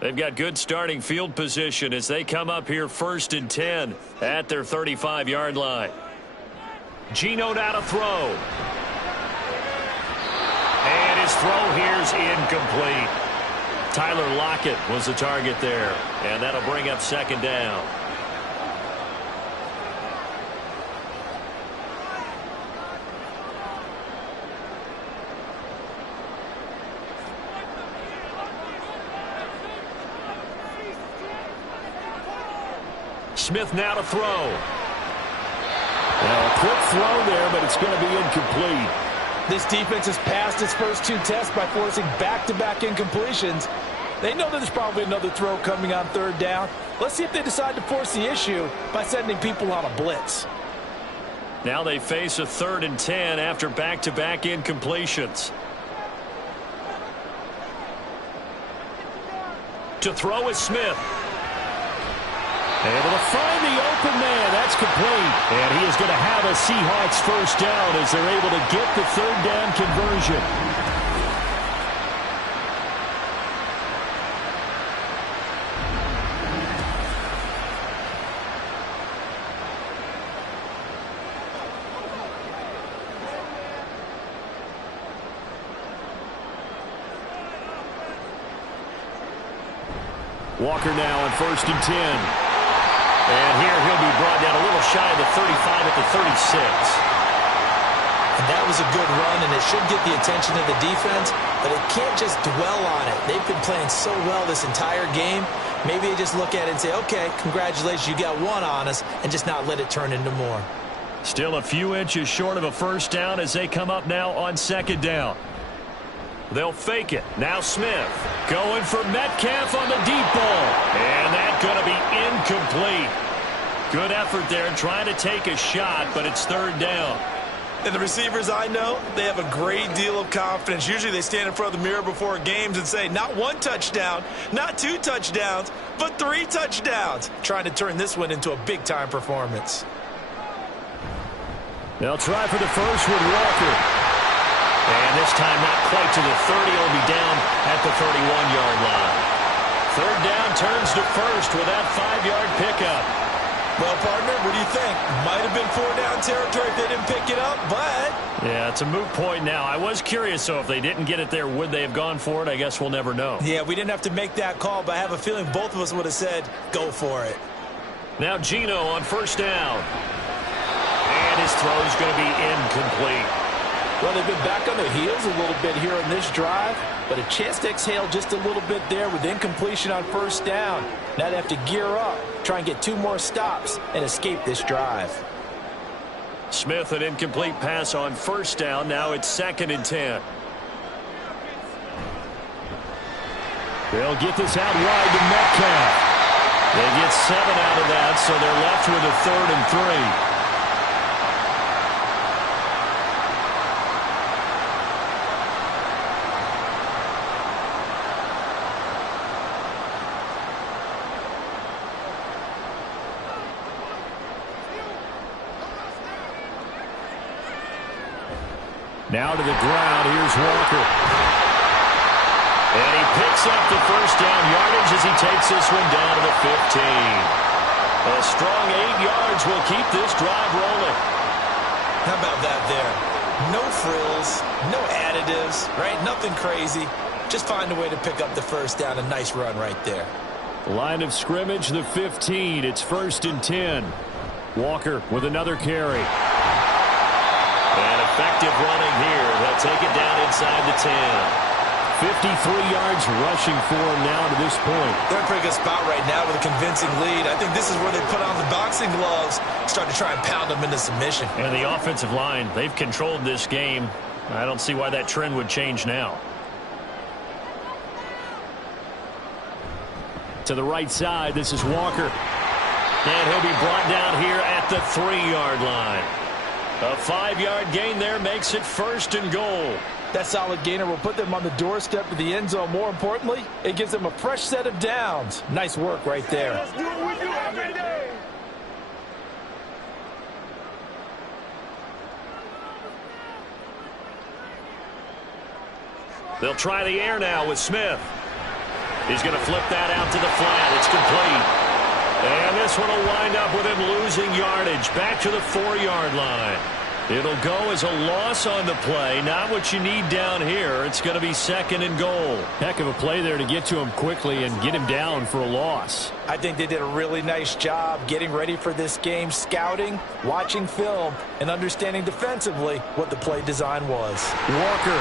They've got good starting field position as they come up here 1st and 10 at their 35-yard line. Geno now to throw. And his throw here's incomplete. Tyler Lockett was the target there, and that'll bring up 2nd down. Smith now to throw. Now, a quick throw there, but it's going to be incomplete. This defense has passed its first 2 tests by forcing back-to-back incompletions. They know that there's probably another throw coming on 3rd down. Let's see if they decide to force the issue by sending people on a blitz. Now they face a 3rd and 10 after back-to-back incompletions. To throw is Smith. Able to find the open man. That's complete. And he is going to have a Seahawks first down as they're able to get the 3rd down conversion. Walker now on 1st and 10. And here he'll be brought down a little shy of the 35 at the 36. And that was a good run, and it should get the attention of the defense, but it can't just dwell on it. They've been playing so well this entire game. Maybe they just look at it and say, okay, congratulations, you got 1 on us, and just not let it turn into more. Still a few inches short of a first down as they come up now on 2nd down. They'll fake it. Now Smith going for Metcalf on the deep ball. And that's going to be incomplete. Good effort there trying to take a shot, but it's 3rd down. And the receivers I know, they have a great deal of confidence. Usually they stand in front of the mirror before games and say, not 1 touchdown, not 2 touchdowns, but 3 touchdowns. Trying to turn this one into a big-time performance. They'll try for the first with Walker. And this time not quite to the 30. It'll be down at the 31-yard line. 3rd down turns to 1st with that 5-yard pickup. Well, partner, what do you think? Might have been 4-down territory if they didn't pick it up, but... Yeah, it's a moot point now. I was curious, so if they didn't get it there, would they have gone for it? I guess we'll never know. Yeah, we didn't have to make that call, but I have a feeling both of us would have said, go for it. Now Geno on 1st down. And his throw is going to be incomplete. Well, they've been back on their heels a little bit here on this drive, but a chance to exhale just a little bit there with incompletion on 1st down. Now they have to gear up, try and get 2 more stops, and escape this drive. Smith, an incomplete pass on 1st down. Now it's 2nd and 10. They'll get this out wide to Metcalf. They get 7 out of that, so they're left with a 3rd and 3. Now to the ground. Here's Walker. And he picks up the first down yardage as he takes this one down to the 15. A strong 8 yards will keep this drive rolling. How about that there? No frills, no additives, right? Nothing crazy. Just find a way to pick up the first down. A nice run right there. Line of scrimmage, the 15. It's 1st and 10. Walker with another carry. And effective running here. They'll take it down inside the 10. 53 yards rushing for him now to this point. They're in a pretty good spot right now with a convincing lead. I think this is where they put on the boxing gloves, start to try and pound them into submission. And the offensive line, they've controlled this game. I don't see why that trend would change now. To the right side, this is Walker. And he'll be brought down here at the 3-yard line. A 5-yard gain there makes it 1st and goal. That solid gainer will put them on the doorstep of the end zone. More importantly, it gives them a fresh set of downs. Nice work right there. Let's do what we do every day. They'll try the air now with Smith. He's going to flip that out to the flat. It's complete. And this one will wind up with him losing yardage back to the 4-yard line. It'll go as a loss on the play. Not what you need down here. It's going to be 2nd and goal. Heck of a play there to get to him quickly and get him down for a loss. I think they did a really nice job getting ready for this game, scouting, watching film, and understanding defensively what the play design was. Walker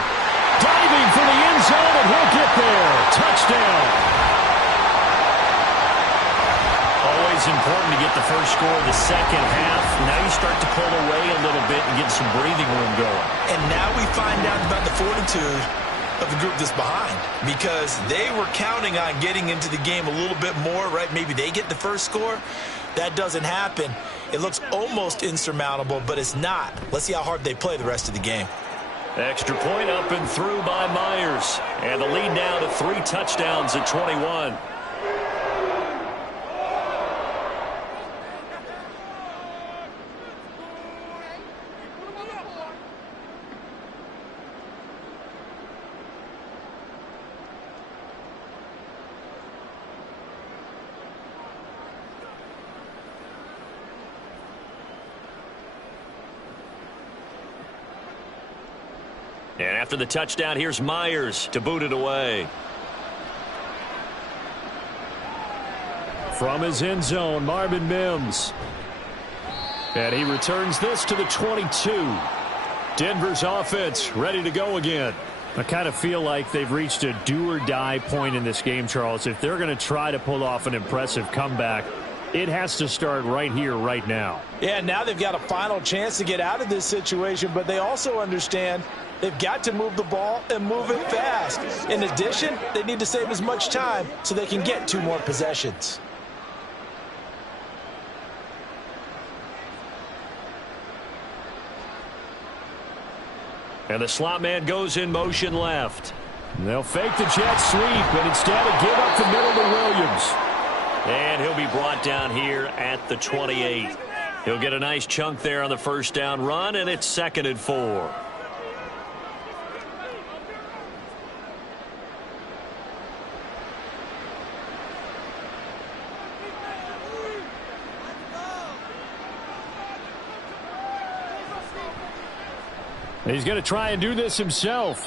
diving for the end zone, and he'll get there. Touchdown. Always important to get the first score of the second half. Now you start to pull away a little bit and get some breathing room going. And now we find out about the fortitude of the group that's behind, because they were counting on getting into the game a little bit more, right? Maybe they get the first score. That doesn't happen. It looks almost insurmountable, but it's not. Let's see how hard they play the rest of the game. Extra point up and through by Myers. And the lead now to 3 touchdowns at 21. And after the touchdown, here's Myers to boot it away. From his end zone, Marvin Mims. And he returns this to the 22. Denver's offense ready to go again. I kind of feel like they've reached a do-or-die point in this game, Charles. If they're going to try to pull off an impressive comeback, it has to start right here, right now. Yeah, now they've got a final chance to get out of this situation, but they also understand they've got to move the ball and move it fast. In addition, they need to save as much time so they can get 2 more possessions. And the slot man goes in motion left. They'll fake the jet sweep, and instead give up the middle to Williams. And he'll be brought down here at the 28. He'll get a nice chunk there on the first down run, and it's 2nd and 4. He's going to try and do this himself.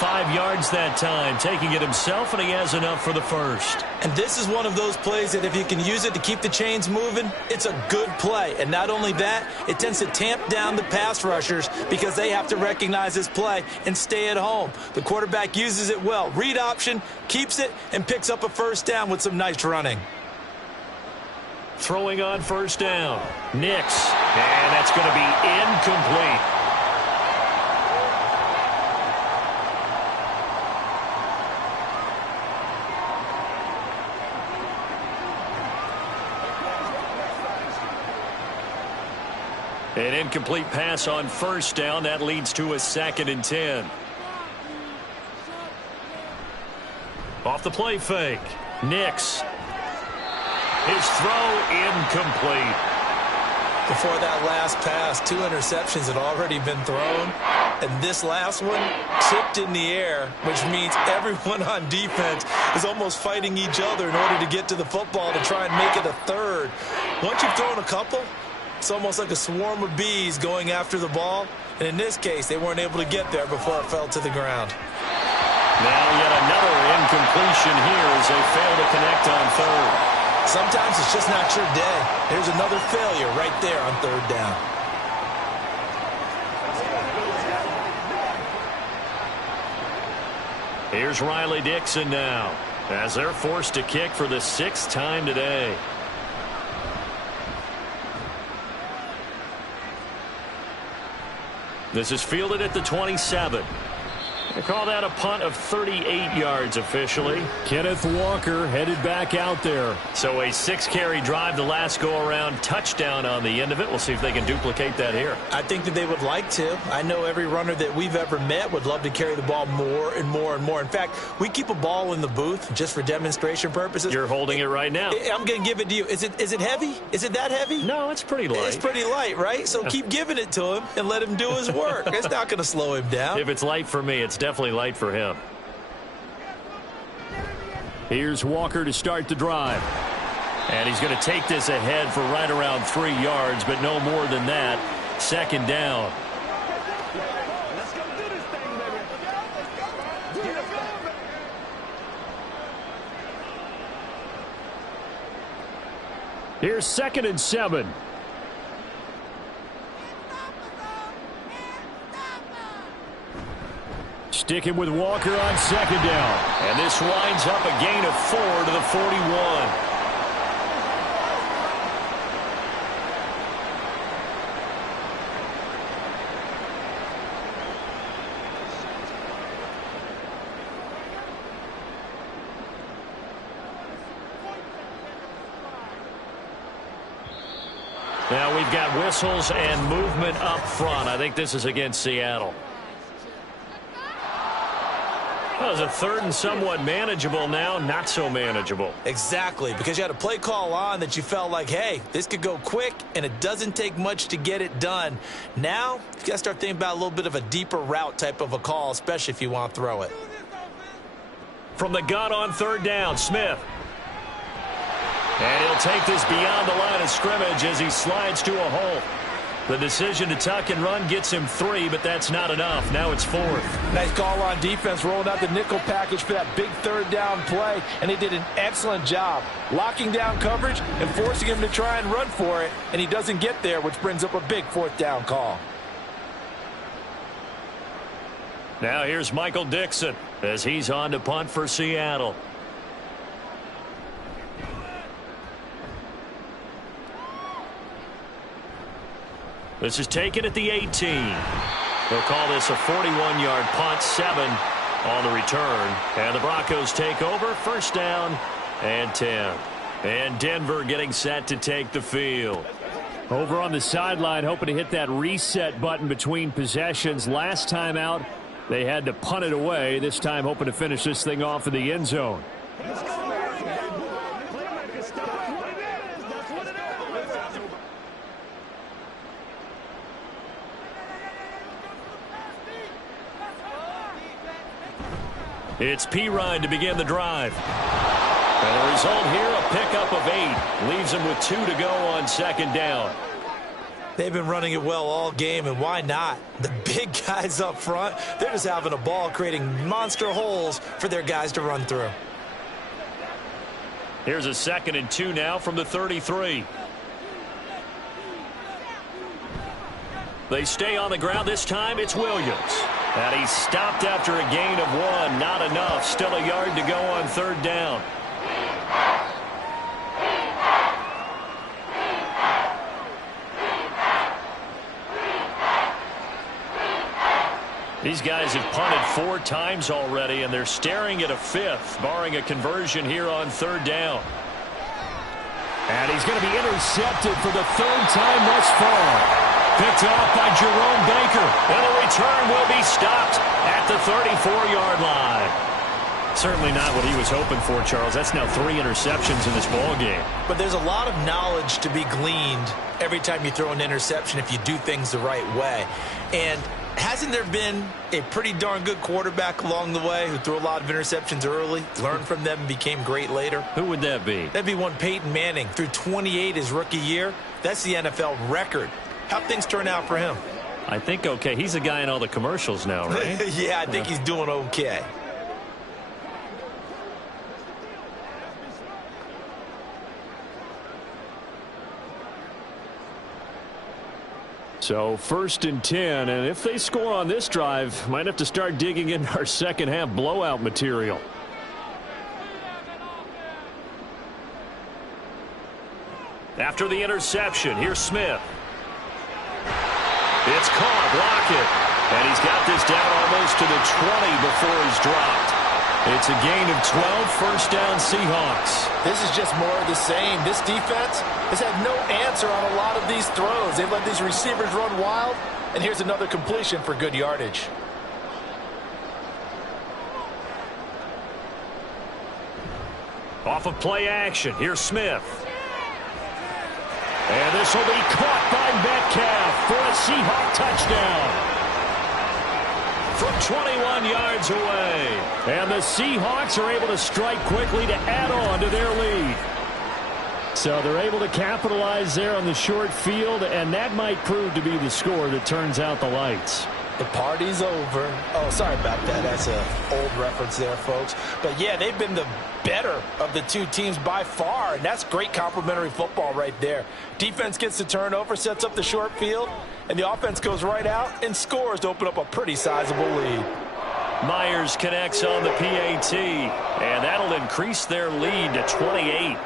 5 yards that time, taking it himself, and he has enough for the first. And this is one of those plays that if you can use it to keep the chains moving, it's a good play. And not only that, it tends to tamp down the pass rushers because they have to recognize this play and stay at home. The quarterback uses it well. Read option, keeps it, and picks up a first down with some nice running. Throwing on first down. Nix. And that's going to be incomplete. An incomplete pass on first down. That leads to a 2nd and 10. Off the play fake. Nix. His throw incomplete. Before that last pass, 2 interceptions had already been thrown. And this last one tipped in the air, which means everyone on defense is almost fighting each other in order to get to the football to try and make it a third. Once you've thrown a couple, it's almost like a swarm of bees going after the ball. And in this case, they weren't able to get there before it fell to the ground. Now yet another incompletion here as they fail to connect on third. Sometimes it's just not your day. There's another failure right there on third down. Here's Riley Dixon now as they're forced to kick for the 6th time today. This is fielded at the 27. They call that a punt of 38 yards officially. Kenneth Walker headed back out there. So a 6-carry drive the last go-around, touchdown on the end of it. We'll see if they can duplicate that here. I think that they would like to. I know every runner that we've ever met would love to carry the ball more and more and more. In fact, we keep a ball in the booth just for demonstration purposes. You're holding it right now. I'm going to give it to you. Is it heavy? Is it that heavy? No, it's pretty light. It's pretty light, right? So keep giving it to him and let him do his work. It's not going to slow him down. If it's light for me, it's definitely light for him. Here's Walker to start the drive. And he's going to take this ahead for right around 3 yards, but no more than that. Second down. Here's 2nd and 7. Sticking with Walker on 2nd down. And this winds up a gain of 4 to the 41. Now we've got whistles and movement up front. I think this is against Seattle. Well, it's a 3rd and somewhat manageable now, not so manageable. Exactly, because you had a play call on that you felt like, hey, this could go quick, and it doesn't take much to get it done. Now, you got to start thinking about a little bit of a deeper route type of a call, especially if you want to throw it. From the gun on 3rd down, Smith. And he'll take this beyond the line of scrimmage as he slides to a hole. The decision to tuck and run gets him 3, but that's not enough. Now it's 4th. Nice call on defense, rolling out the nickel package for that big 3rd down play, and they did an excellent job locking down coverage and forcing him to try and run for it, and he doesn't get there, which brings up a big 4th down call. Now here's Michael Dixon as he's on to punt for Seattle. This is taken at the 18. They'll call this a 41-yard punt, 7 on the return. And the Broncos take over, 1st down and 10. And Denver getting set to take the field. Over on the sideline, hoping to hit that reset button between possessions. Last time out, they had to punt it away. This time, hoping to finish this thing off in the end zone. It's Pirine to begin the drive. And the result here, a pickup of 8. Leaves him with 2 to go on 2nd down. They've been running it well all game, and why not? The big guys up front, they're just having a ball creating monster holes for their guys to run through. Here's a 2nd and 2 now from the 33. They stay on the ground. This time it's Williams. And he's stopped after a gain of 1. Not enough. Still a yard to go on 3rd down. These guys have punted 4 times already, and they're staring at a 5th, barring a conversion here on 3rd down. And he's going to be intercepted for the 3rd time thus far. Picked off by Jerome Baker. And the return will be stopped at the 34-yard line. Certainly not what he was hoping for, Charles. That's now 3 interceptions in this ball game. But there's a lot of knowledge to be gleaned every time you throw an interception if you do things the right way. And hasn't there been a pretty darn good quarterback along the way who threw a lot of interceptions early, learned from them, and became great later? Who would that be? That'd be one Peyton Manning. Threw 28 his rookie year. That's the NFL record. How'd things turn out for him? I think okay. He's a guy in all the commercials now, right? Yeah, I think he's doing okay. So 1st and 10, and if they score on this drive, might have to start digging in our second half blowout material. After the interception, here's Smith. It's caught. Lockett. And he's got this down almost to the 20 before he's dropped. It's a gain of 12, first down Seahawks. This is just more of the same. This defense has had no answer on a lot of these throws. They've let these receivers run wild, and here's another completion for good yardage. Off of play action, here's Smith. And this will be caught by Metcalf for a Seahawk touchdown. From 21 yards away. And the Seahawks are able to strike quickly to add on to their lead. So they're able to capitalize there on the short field, and that might prove to be the score that turns out the lights. The party's over. Oh, sorry about that. That's an old reference there, folks. But, yeah, they've been the better of the two teams by far, and that's great complimentary football right there. Defense gets the turnover, sets up the short field, and the offense goes right out and scores to open up a pretty sizable lead. Myers connects on the PAT, and that'll increase their lead to 28.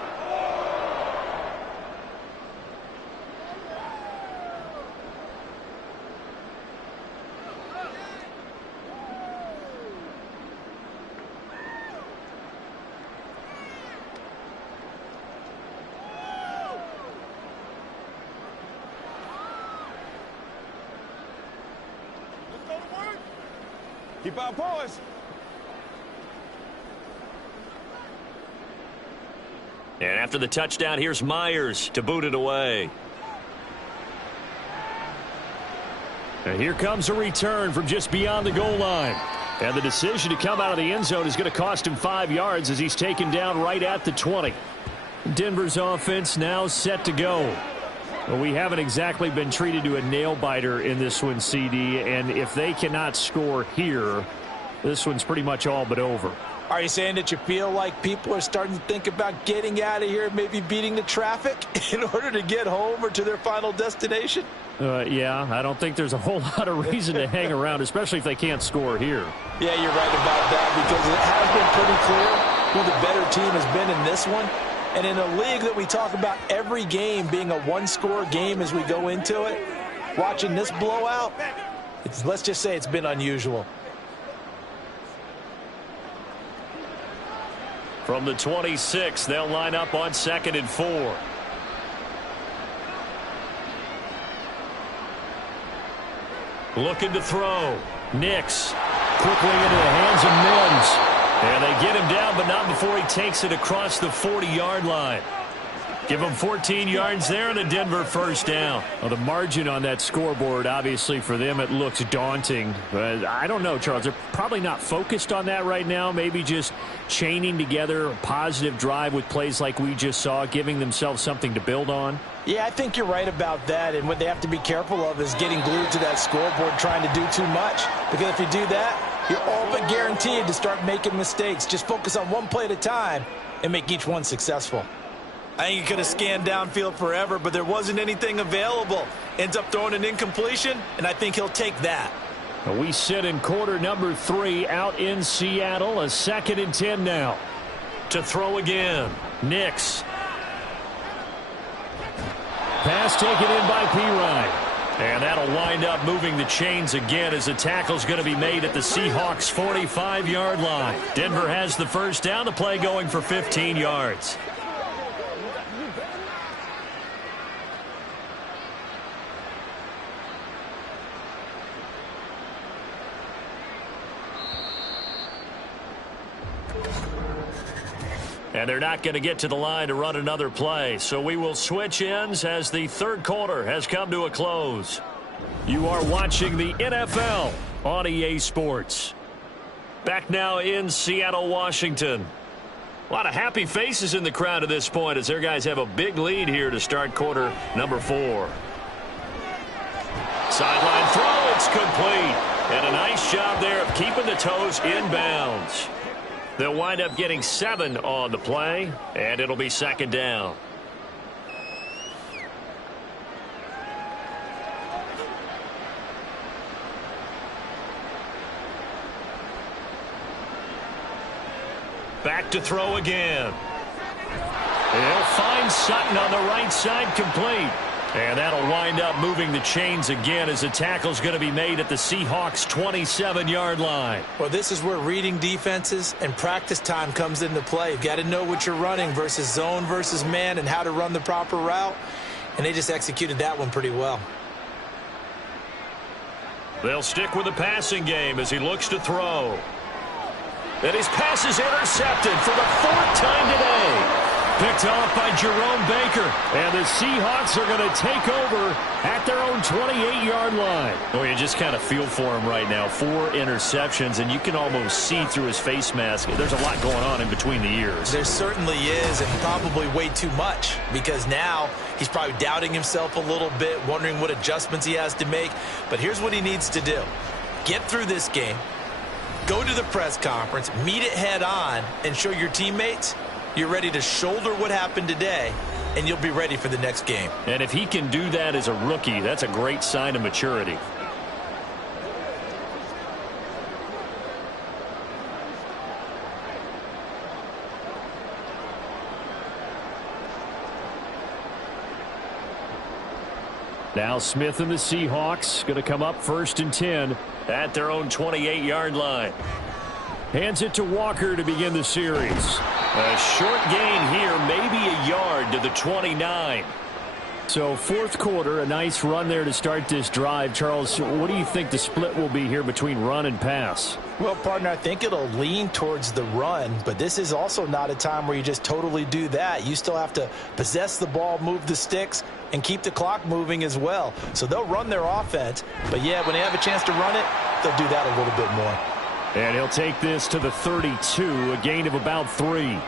Keep our poise. And after the touchdown, here's Myers to boot it away. And here comes a return from just beyond the goal line. And the decision to come out of the end zone is going to cost him 5 yards as he's taken down right at the 20. Denver's offense now set to go. Well, we haven't exactly been treated to a nail-biter in this one, CD, and if they cannot score here, this one's pretty much all but over. Are you saying that you feel like people are starting to think about getting out of here, maybe beating the traffic in order to get home or to their final destination? Yeah, I don't think there's a whole lot of reason to hang around, especially if they can't score here. Yeah, you're right about that, because it has been pretty clear who the better team has been in this one. And in a league that we talk about every game being a one-score game as we go into it, watching this blowout, let's just say it's been unusual. From the 26, they'll line up on 2nd and 4. Looking to throw. Nix quickly into the hands of Mims. And they get him down, but not before he takes it across the 40-yard line. Give him 14 yards there and a Denver first down. Well, the margin on that scoreboard, obviously, for them, it looks daunting. But I don't know, Charles. They're probably not focused on that right now. Maybe just chaining together a positive drive with plays like we just saw, giving themselves something to build on. Yeah, I think you're right about that. And what they have to be careful of is getting glued to that scoreboard, trying to do too much. Because if you do that, you're all but guaranteed to start making mistakes. Just focus on one play at a time and make each one successful. I think he could have scanned downfield forever, but there wasn't anything available. Ends up throwing an incompletion, and I think he'll take that. We sit in quarter number 3 out in Seattle. A 2nd and 10 now. To throw again. Nix. Pass taken in by Pirine. And that'll wind up moving the chains again as the tackle's going to be made at the Seahawks' 45-yard line. Denver has the first down. The play going for 15 yards. And they're not going to get to the line to run another play. So we will switch ends as the third quarter has come to a close. You are watching the NFL on EA Sports. Back now in Seattle, Washington. A lot of happy faces in the crowd at this point as their guys have a big lead here to start quarter number 4. Sideline throw, it's complete. And a nice job there of keeping the toes in bounds. They'll wind up getting 7 on the play, and it'll be 2nd down. Back to throw again. They'll find Sutton on the right side complete. And that'll wind up moving the chains again as the tackle's going to be made at the Seahawks' 27-yard line. Well, this is where reading defenses and practice time comes into play. You've got to know what you're running versus zone versus man and how to run the proper route. And they just executed that one pretty well. They'll stick with the passing game as he looks to throw. And his pass is intercepted for the 4th time today. Picked off by Jerome Baker. And the Seahawks are going to take over at their own 28-yard line. Well, you just kind of feel for him right now. 4 interceptions, and you can almost see through his face mask. There's a lot going on in between the ears. There certainly is, and probably way too much, because now he's probably doubting himself a little bit, wondering what adjustments he has to make. But here's what he needs to do. Get through this game, go to the press conference, meet it head on, and show your teammates you're ready to shoulder what happened today, and you'll be ready for the next game. And if he can do that as a rookie, that's a great sign of maturity. Now Smith and the Seahawks going to come up 1st and 10 at their own 28-yard line. Hands it to Walker to begin the series. A short gain here, maybe a yard to the 29. So 4th quarter, a nice run there to start this drive. Charles, what do you think the split will be here between run and pass? Well, partner, I think it'll lean towards the run, but this is also not a time where you just totally do that. You still have to possess the ball, move the sticks, and keep the clock moving as well. So they'll run their offense, but yeah, when they have a chance to run it, they'll do that a little bit more. And he'll take this to the 32, a gain of about 3.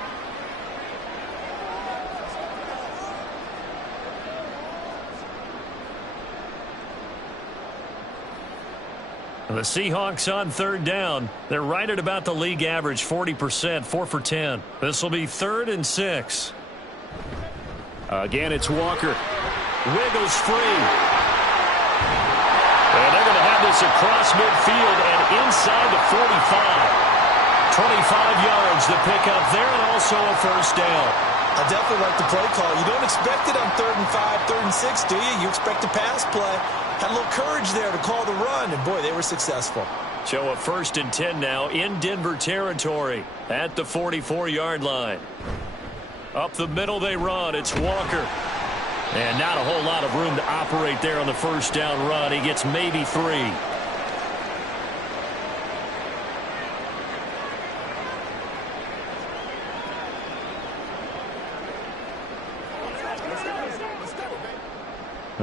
The Seahawks on 3rd down. They're right at about the league average, 40%, 4 for 10. This will be 3rd and 6. Again, it's Walker. Wiggles free. And they're going to have this across midfield and inside the 45. 25 yards to pick up there, and also a 1st down. I definitely like the play call. You don't expect it on 3rd and 5, 3rd and 6, do you? You expect a pass play. Had a little courage there to call the run, and boy, they were successful. So a 1st and 10 now in Denver territory at the 44-yard line. Up the middle they run. It's Walker. And not a whole lot of room to operate there on the 1st down run. He gets maybe 3.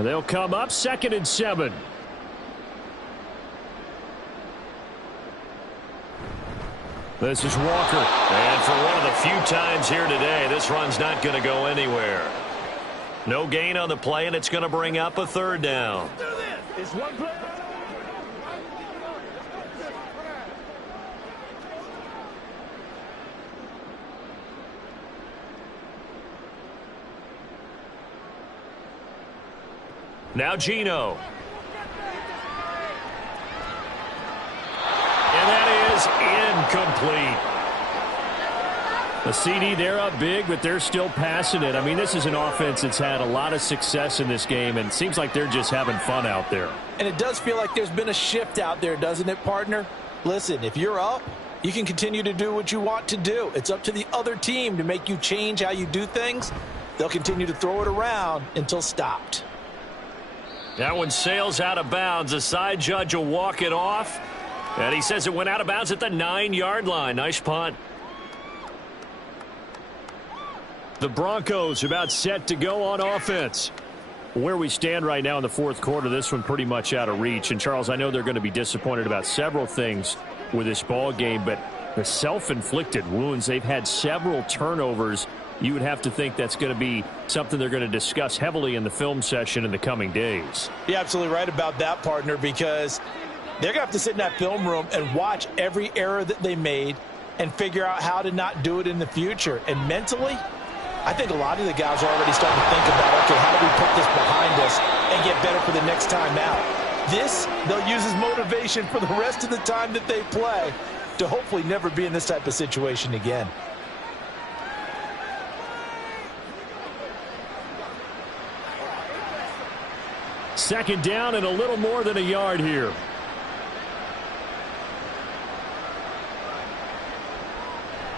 They'll come up 2nd and 7. This is Walker. And for one of the few times here today, this run's not going to go anywhere. No gain on the play, and it's going to bring up a 3rd down. It's one play. Now Geno. And that is incomplete. The CD, they're up big, but they're still passing it. I mean, this is an offense that's had a lot of success in this game, and it seems like they're just having fun out there. And it does feel like there's been a shift out there, doesn't it, partner? Listen, if you're up, you can continue to do what you want to do. It's up to the other team to make you change how you do things. They'll continue to throw it around until stopped. That one sails out of bounds. The side judge will walk it off. And he says it went out of bounds at the 9-yard line. Nice punt. The Broncos about set to go on offense. Where we stand right now in the 4th quarter, this one pretty much out of reach. And, Charles, I know they're going to be disappointed about several things with this ball game, but the self-inflicted wounds, they've had several turnovers. You would have to think that's going to be something they're going to discuss heavily in the film session in the coming days. You're absolutely right about that, partner, because they're going to have to sit in that film room and watch every error that they made and figure out how to not do it in the future. And mentally, I think a lot of the guys are already starting to think about, okay, how do we put this behind us and get better for the next time out? This, they'll use as motivation for the rest of the time that they play to hopefully never be in this type of situation again. Second down and a little more than a yard here.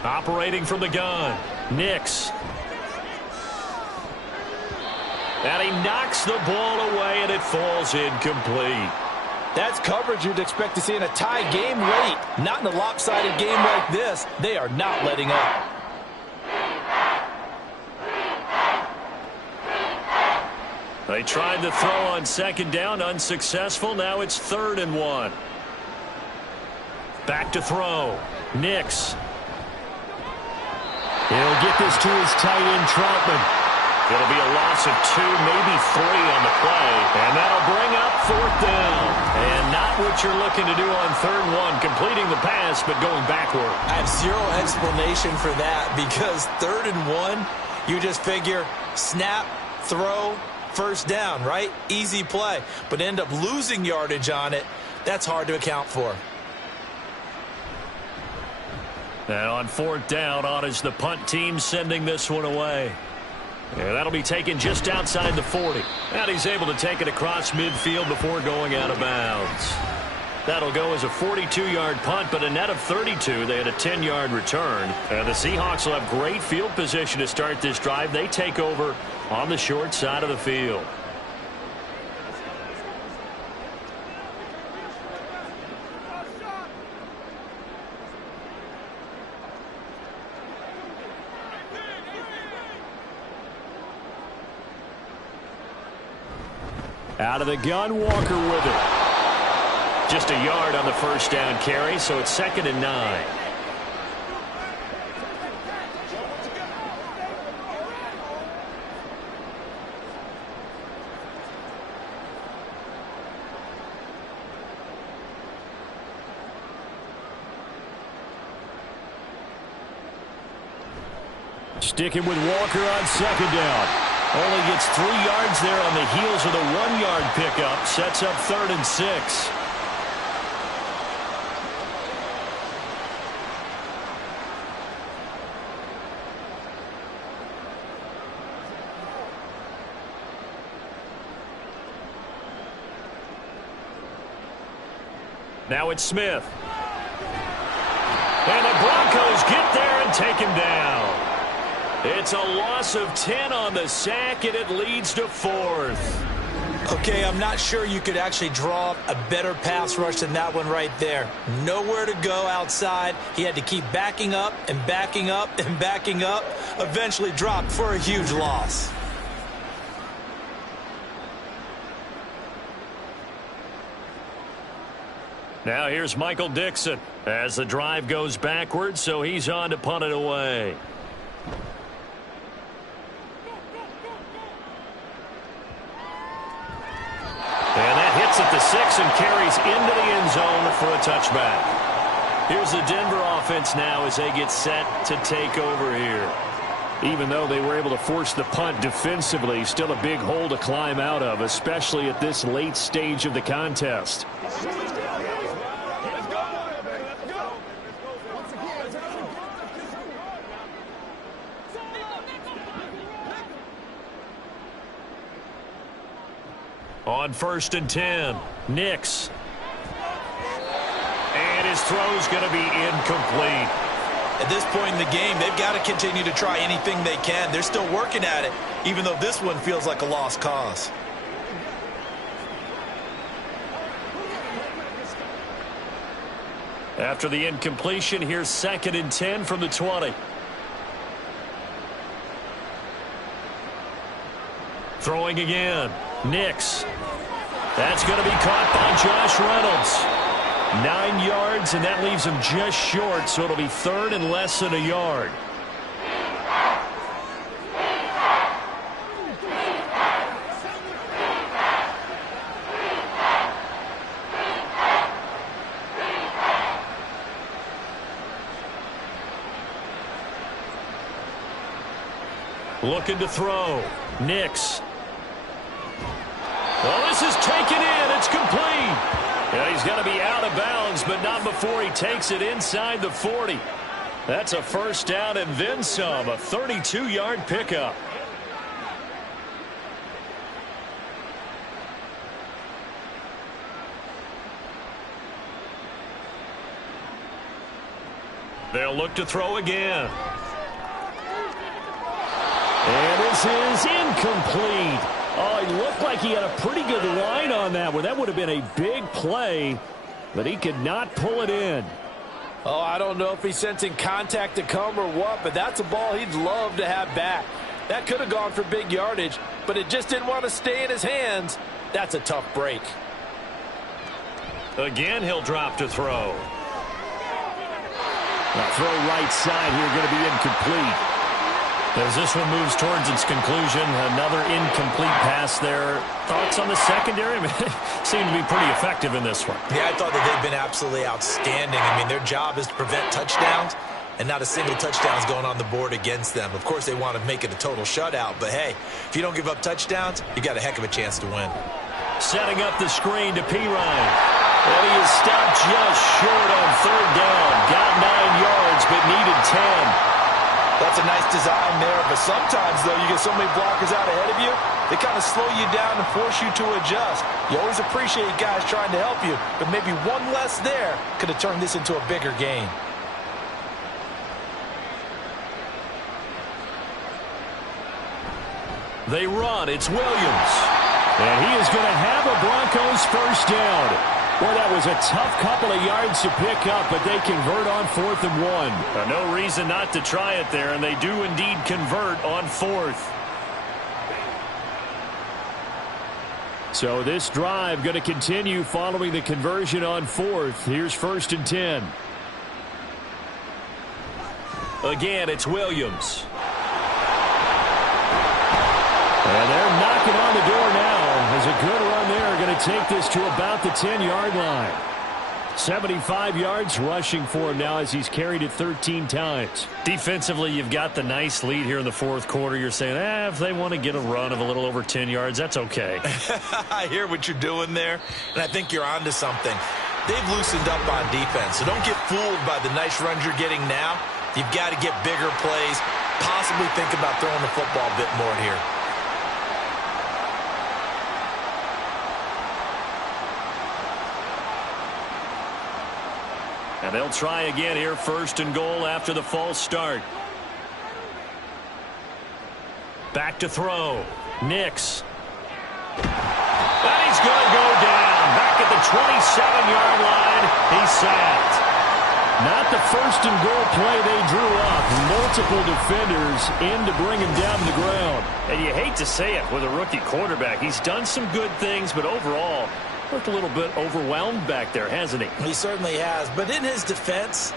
Operating from the gun, Nix. And he knocks the ball away, and it falls incomplete. That's coverage you'd expect to see in a tie game late. Not in a lopsided game like this. They are not letting up. They tried to throw on second down, unsuccessful. Now it's 3rd and 1. Back to throw, Nix. He'll get this to his tight end, Troutman. It'll be a loss of 2, maybe 3 on the play. And that'll bring up 4th down. And not what you're looking to do on 3rd and 1, completing the pass, but going backward. I have zero explanation for that because 3rd and 1, you just figure snap, throw, first down, right? Easy play. But end up losing yardage on it. That's hard to account for. And on 4th down, on is the punt team sending this one away. And that'll be taken just outside the 40. And he's able to take it across midfield before going out of bounds. That'll go as a 42-yard punt, but a net of 32. They had a 10-yard return. And the Seahawks will have great field position to start this drive. They take over on the short side of the field. Out of the gun, Walker with it. Just a yard on the first down carry, so it's 2nd and 9. Sticking with Walker on second down. Only gets 3 yards there on the heels of the 1-yard pickup. Sets up 3rd and 6. Now it's Smith. And the Broncos get there and take him down. It's a loss of 10 on the sack, and it leads to 4th. Okay, I'm not sure you could actually draw up a better pass rush than that one right there. Nowhere to go outside. He had to keep backing up and backing up and backing up. Eventually dropped for a huge loss. Now here's Michael Dixon as the drive goes backwards, so he's on to punt it away. And that hits at the 6 and carries into the end zone for a touchback. Here's the Denver offense now as they get set to take over here. Even though they were able to force the punt defensively, still a big hole to climb out of, especially at this late stage of the contest. On 1st and 10, Nix. And his throw's going to be incomplete. At this point in the game, they've got to continue to try anything they can. They're still working at it, even though this one feels like a lost cause. After the incompletion, here's 2nd and 10 from the 20. Throwing again, Nix. That's going to be caught by Josh Reynolds. 9 yards, and that leaves him just short, so it'll be 3rd and less than a yard. Looking to throw, Nix. Well, this is taken in. It's complete. Yeah, he's got to be out of bounds, but not before he takes it inside the 40. That's a first down and then some, a 32-yard pickup. They'll look to throw again. And this is incomplete. Oh, he looked like he had a pretty good line on that one. That would have been a big play, but he could not pull it in. Oh, I don't know if he's sensing contact to come or what, but that's a ball he'd love to have back. That could have gone for big yardage, but it just didn't want to stay in his hands. That's a tough break. Again, he'll drop to throw. Now throw right side here, going to be incomplete. As this one moves towards its conclusion, another incomplete pass there. Thoughts on the secondary? Seem to be pretty effective in this one. Yeah, I thought that they've been absolutely outstanding. I mean, their job is to prevent touchdowns, and not a single touchdown is going on the board against them. Of course, they want to make it a total shutout, but hey, if you don't give up touchdowns, you got a heck of a chance to win. Setting up the screen to Pirine. And he is stopped just short on third down. Got 9 yards, but needed 10. That's a nice design there, but sometimes, though, you get so many blockers out ahead of you, they kind of slow you down and force you to adjust. You always appreciate guys trying to help you, but maybe one less there could have turned this into a bigger gain. They run. It's Williams. And he is going to have a Broncos first down. Well, that was a tough couple of yards to pick up, but they convert on 4th and 1. No reason not to try it there, and they do indeed convert on 4th. So this drive going to continue following the conversion on 4th. Here's 1st and 10. Again, it's Williams. And they're knocking on the door now. There's a good run there. Going to take this to about the 10-yard line. 75 yards rushing for him now as he's carried it 13 times. Defensively, you've got the nice lead here in the 4th quarter. You're saying, if they want to get a run of a little over 10 yards, that's okay. I hear what you're doing there, and I think you're onto something. They've loosened up on defense, so don't get fooled by the nice runs you're getting now. You've got to get bigger plays, possibly think about throwing the football a bit more here. And they'll try again here, 1st and goal after the false start. Back to throw. Nix. And he's going to go down. Back at the 27-yard line. He's sacked. Not the 1st and goal play they drew up. Multiple defenders in to bring him down to the ground. And you hate to say it with a rookie quarterback. He's done some good things, but overall, looked a little bit overwhelmed back there, hasn't he? He certainly has. But in his defense,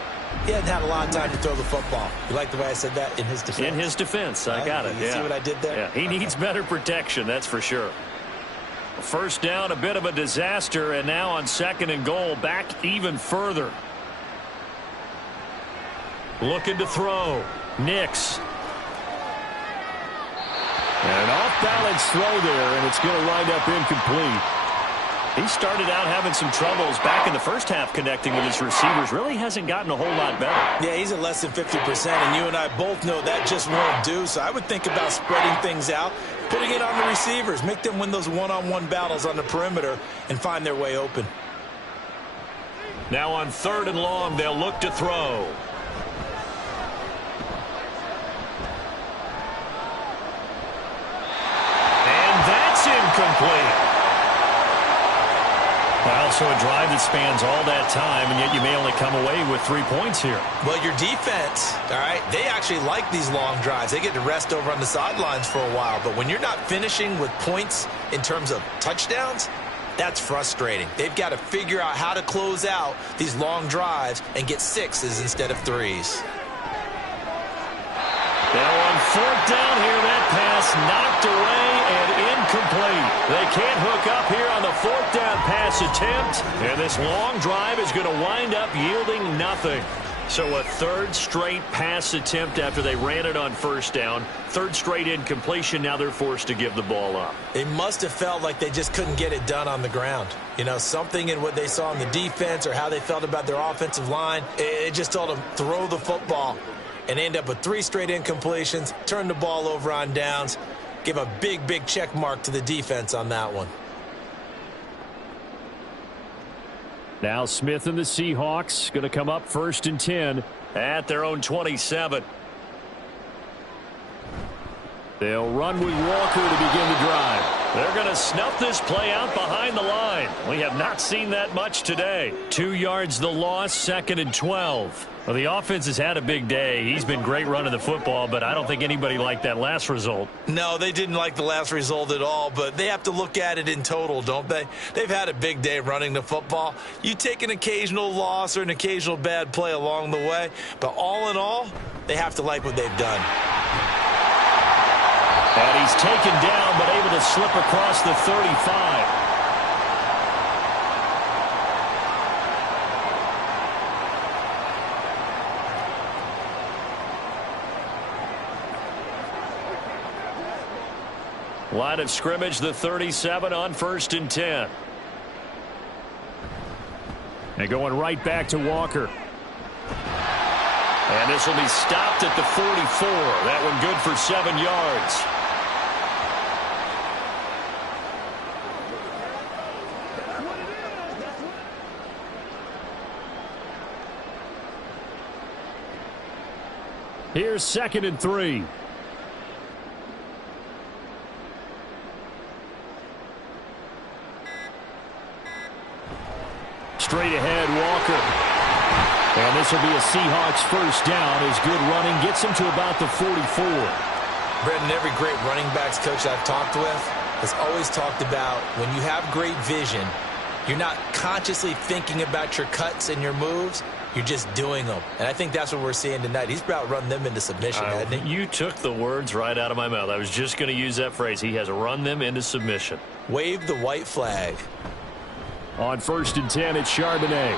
he hadn't had a lot of time to throw the football. You like the way I said that? In his defense? In his defense. I got it. You see what I did there? Yeah, he needs better protection, that's for sure. First down, a bit of a disaster, and now on 2nd and goal, back even further. Looking to throw. Nix. And an off-balance throw there, and it's going to wind up incomplete. He started out having some troubles back in the first half connecting with his receivers. Really hasn't gotten a whole lot better. Yeah, he's at less than 50%, and you and I both know that just won't do. So I would think about spreading things out, putting it on the receivers, make them win those one-on-one battles on the perimeter and find their way open. Now on 3rd and long, they'll look to throw. And that's incomplete. Well, so a drive that spans all that time, and yet you may only come away with 3 points here. Well, your defense, all right, they actually like these long drives. They get to rest over on the sidelines for a while. But when you're not finishing with points in terms of touchdowns, that's frustrating. They've got to figure out how to close out these long drives and get 6s instead of 3s. Now on 4th down here, that pass knocked away and incomplete. They can't hook up here on the 4th down pass attempt. And this long drive is going to wind up yielding nothing. So a 3rd straight pass attempt after they ran it on 1st down. 3rd straight incompletion. Now they're forced to give the ball up. They must have felt like they just couldn't get it done on the ground. You know, something in what they saw in the defense or how they felt about their offensive line, it just told them throw the football. And end up with 3 straight incompletions, turn the ball over on downs, give a big, big check mark to the defense on that one. Now Smith and the Seahawks going to come up 1st and 10 at their own 27. They'll run with Walker to begin the drive. They're going to snuff this play out behind the line. We have not seen that much today. 2 yards the loss, 2nd and 12. Well, the offense has had a big day. He's been great running the football, but I don't think anybody liked that last result. No, they didn't like the last result at all, but they have to look at it in total, don't they? They've had a big day running the football. You take an occasional loss or an occasional bad play along the way, but all in all, they have to like what they've done. And he's taken down, but able to slip across the 35. Line of scrimmage, the 37 on 1st and 10. And going right back to Walker. And this will be stopped at the 44. That one good for 7 yards. Here's 2nd and 3. Straight ahead, Walker. And this will be a Seahawks first down as good running gets him to about the 44. Brendan, every great running backs coach I've talked with has always talked about when you have great vision, you're not consciously thinking about your cuts and your moves. You're just doing them. And I think that's what we're seeing tonight. He's about run them into submission, hasn't he? You took the words right out of my mouth. I was just going to use that phrase. He has run them into submission. Wave the white flag. On 1st and 10, it's Charbonnet.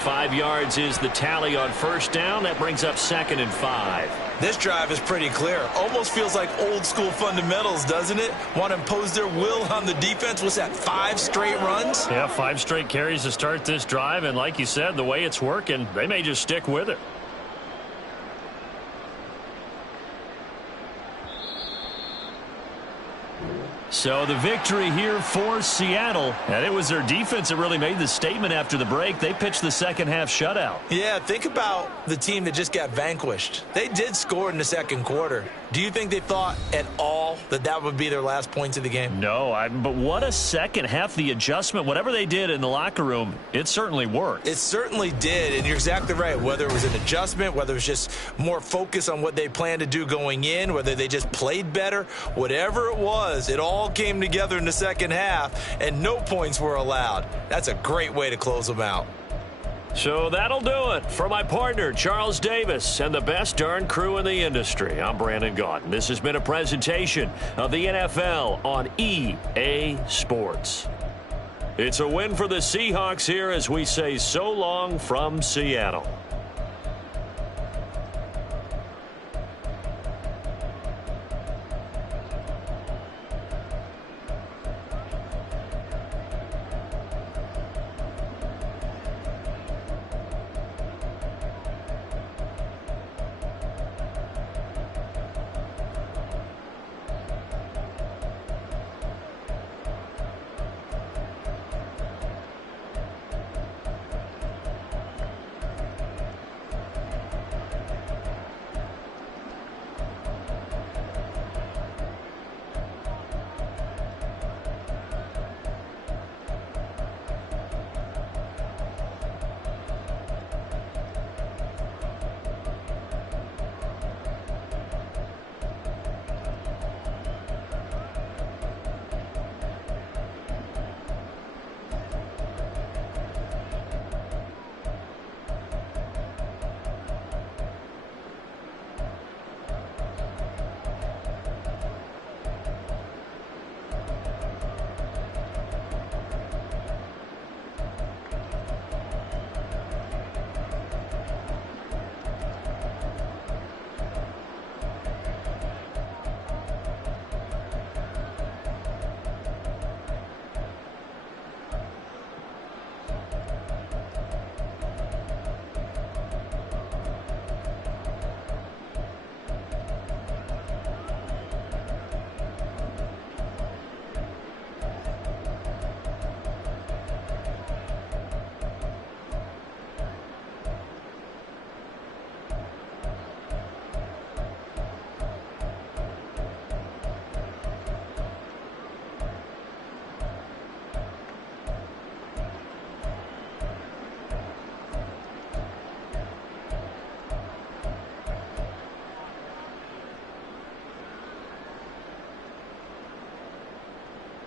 5 yards is the tally on first down. That brings up 2nd and 5. This drive is pretty clear. Almost feels like old school fundamentals, doesn't it? Want to impose their will on the defense. What's that, 5 straight runs? Yeah, 5 straight carries to start this drive. And like you said, the way it's working, they may just stick with it. So the victory here for Seattle. And it was their defense that really made the statement after the break. They pitched the second half shutout. Yeah, think about the team that just got vanquished. They did score in the second quarter. Do you think they thought at all that that would be their last points of the game? No, but what a second half. The adjustment, whatever they did in the locker room, it certainly worked. It certainly did, and you're exactly right. Whether it was an adjustment, whether it was just more focus on what they planned to do going in, whether they just played better, whatever it was, it all came together in the second half, and no points were allowed. That's a great way to close them out. So that'll do it for my partner, Charles Davis, and the best darn crew in the industry. I'm Brandon Gaudin. This has been a presentation of the NFL on EA Sports. It's a win for the Seahawks here as we say so long from Seattle.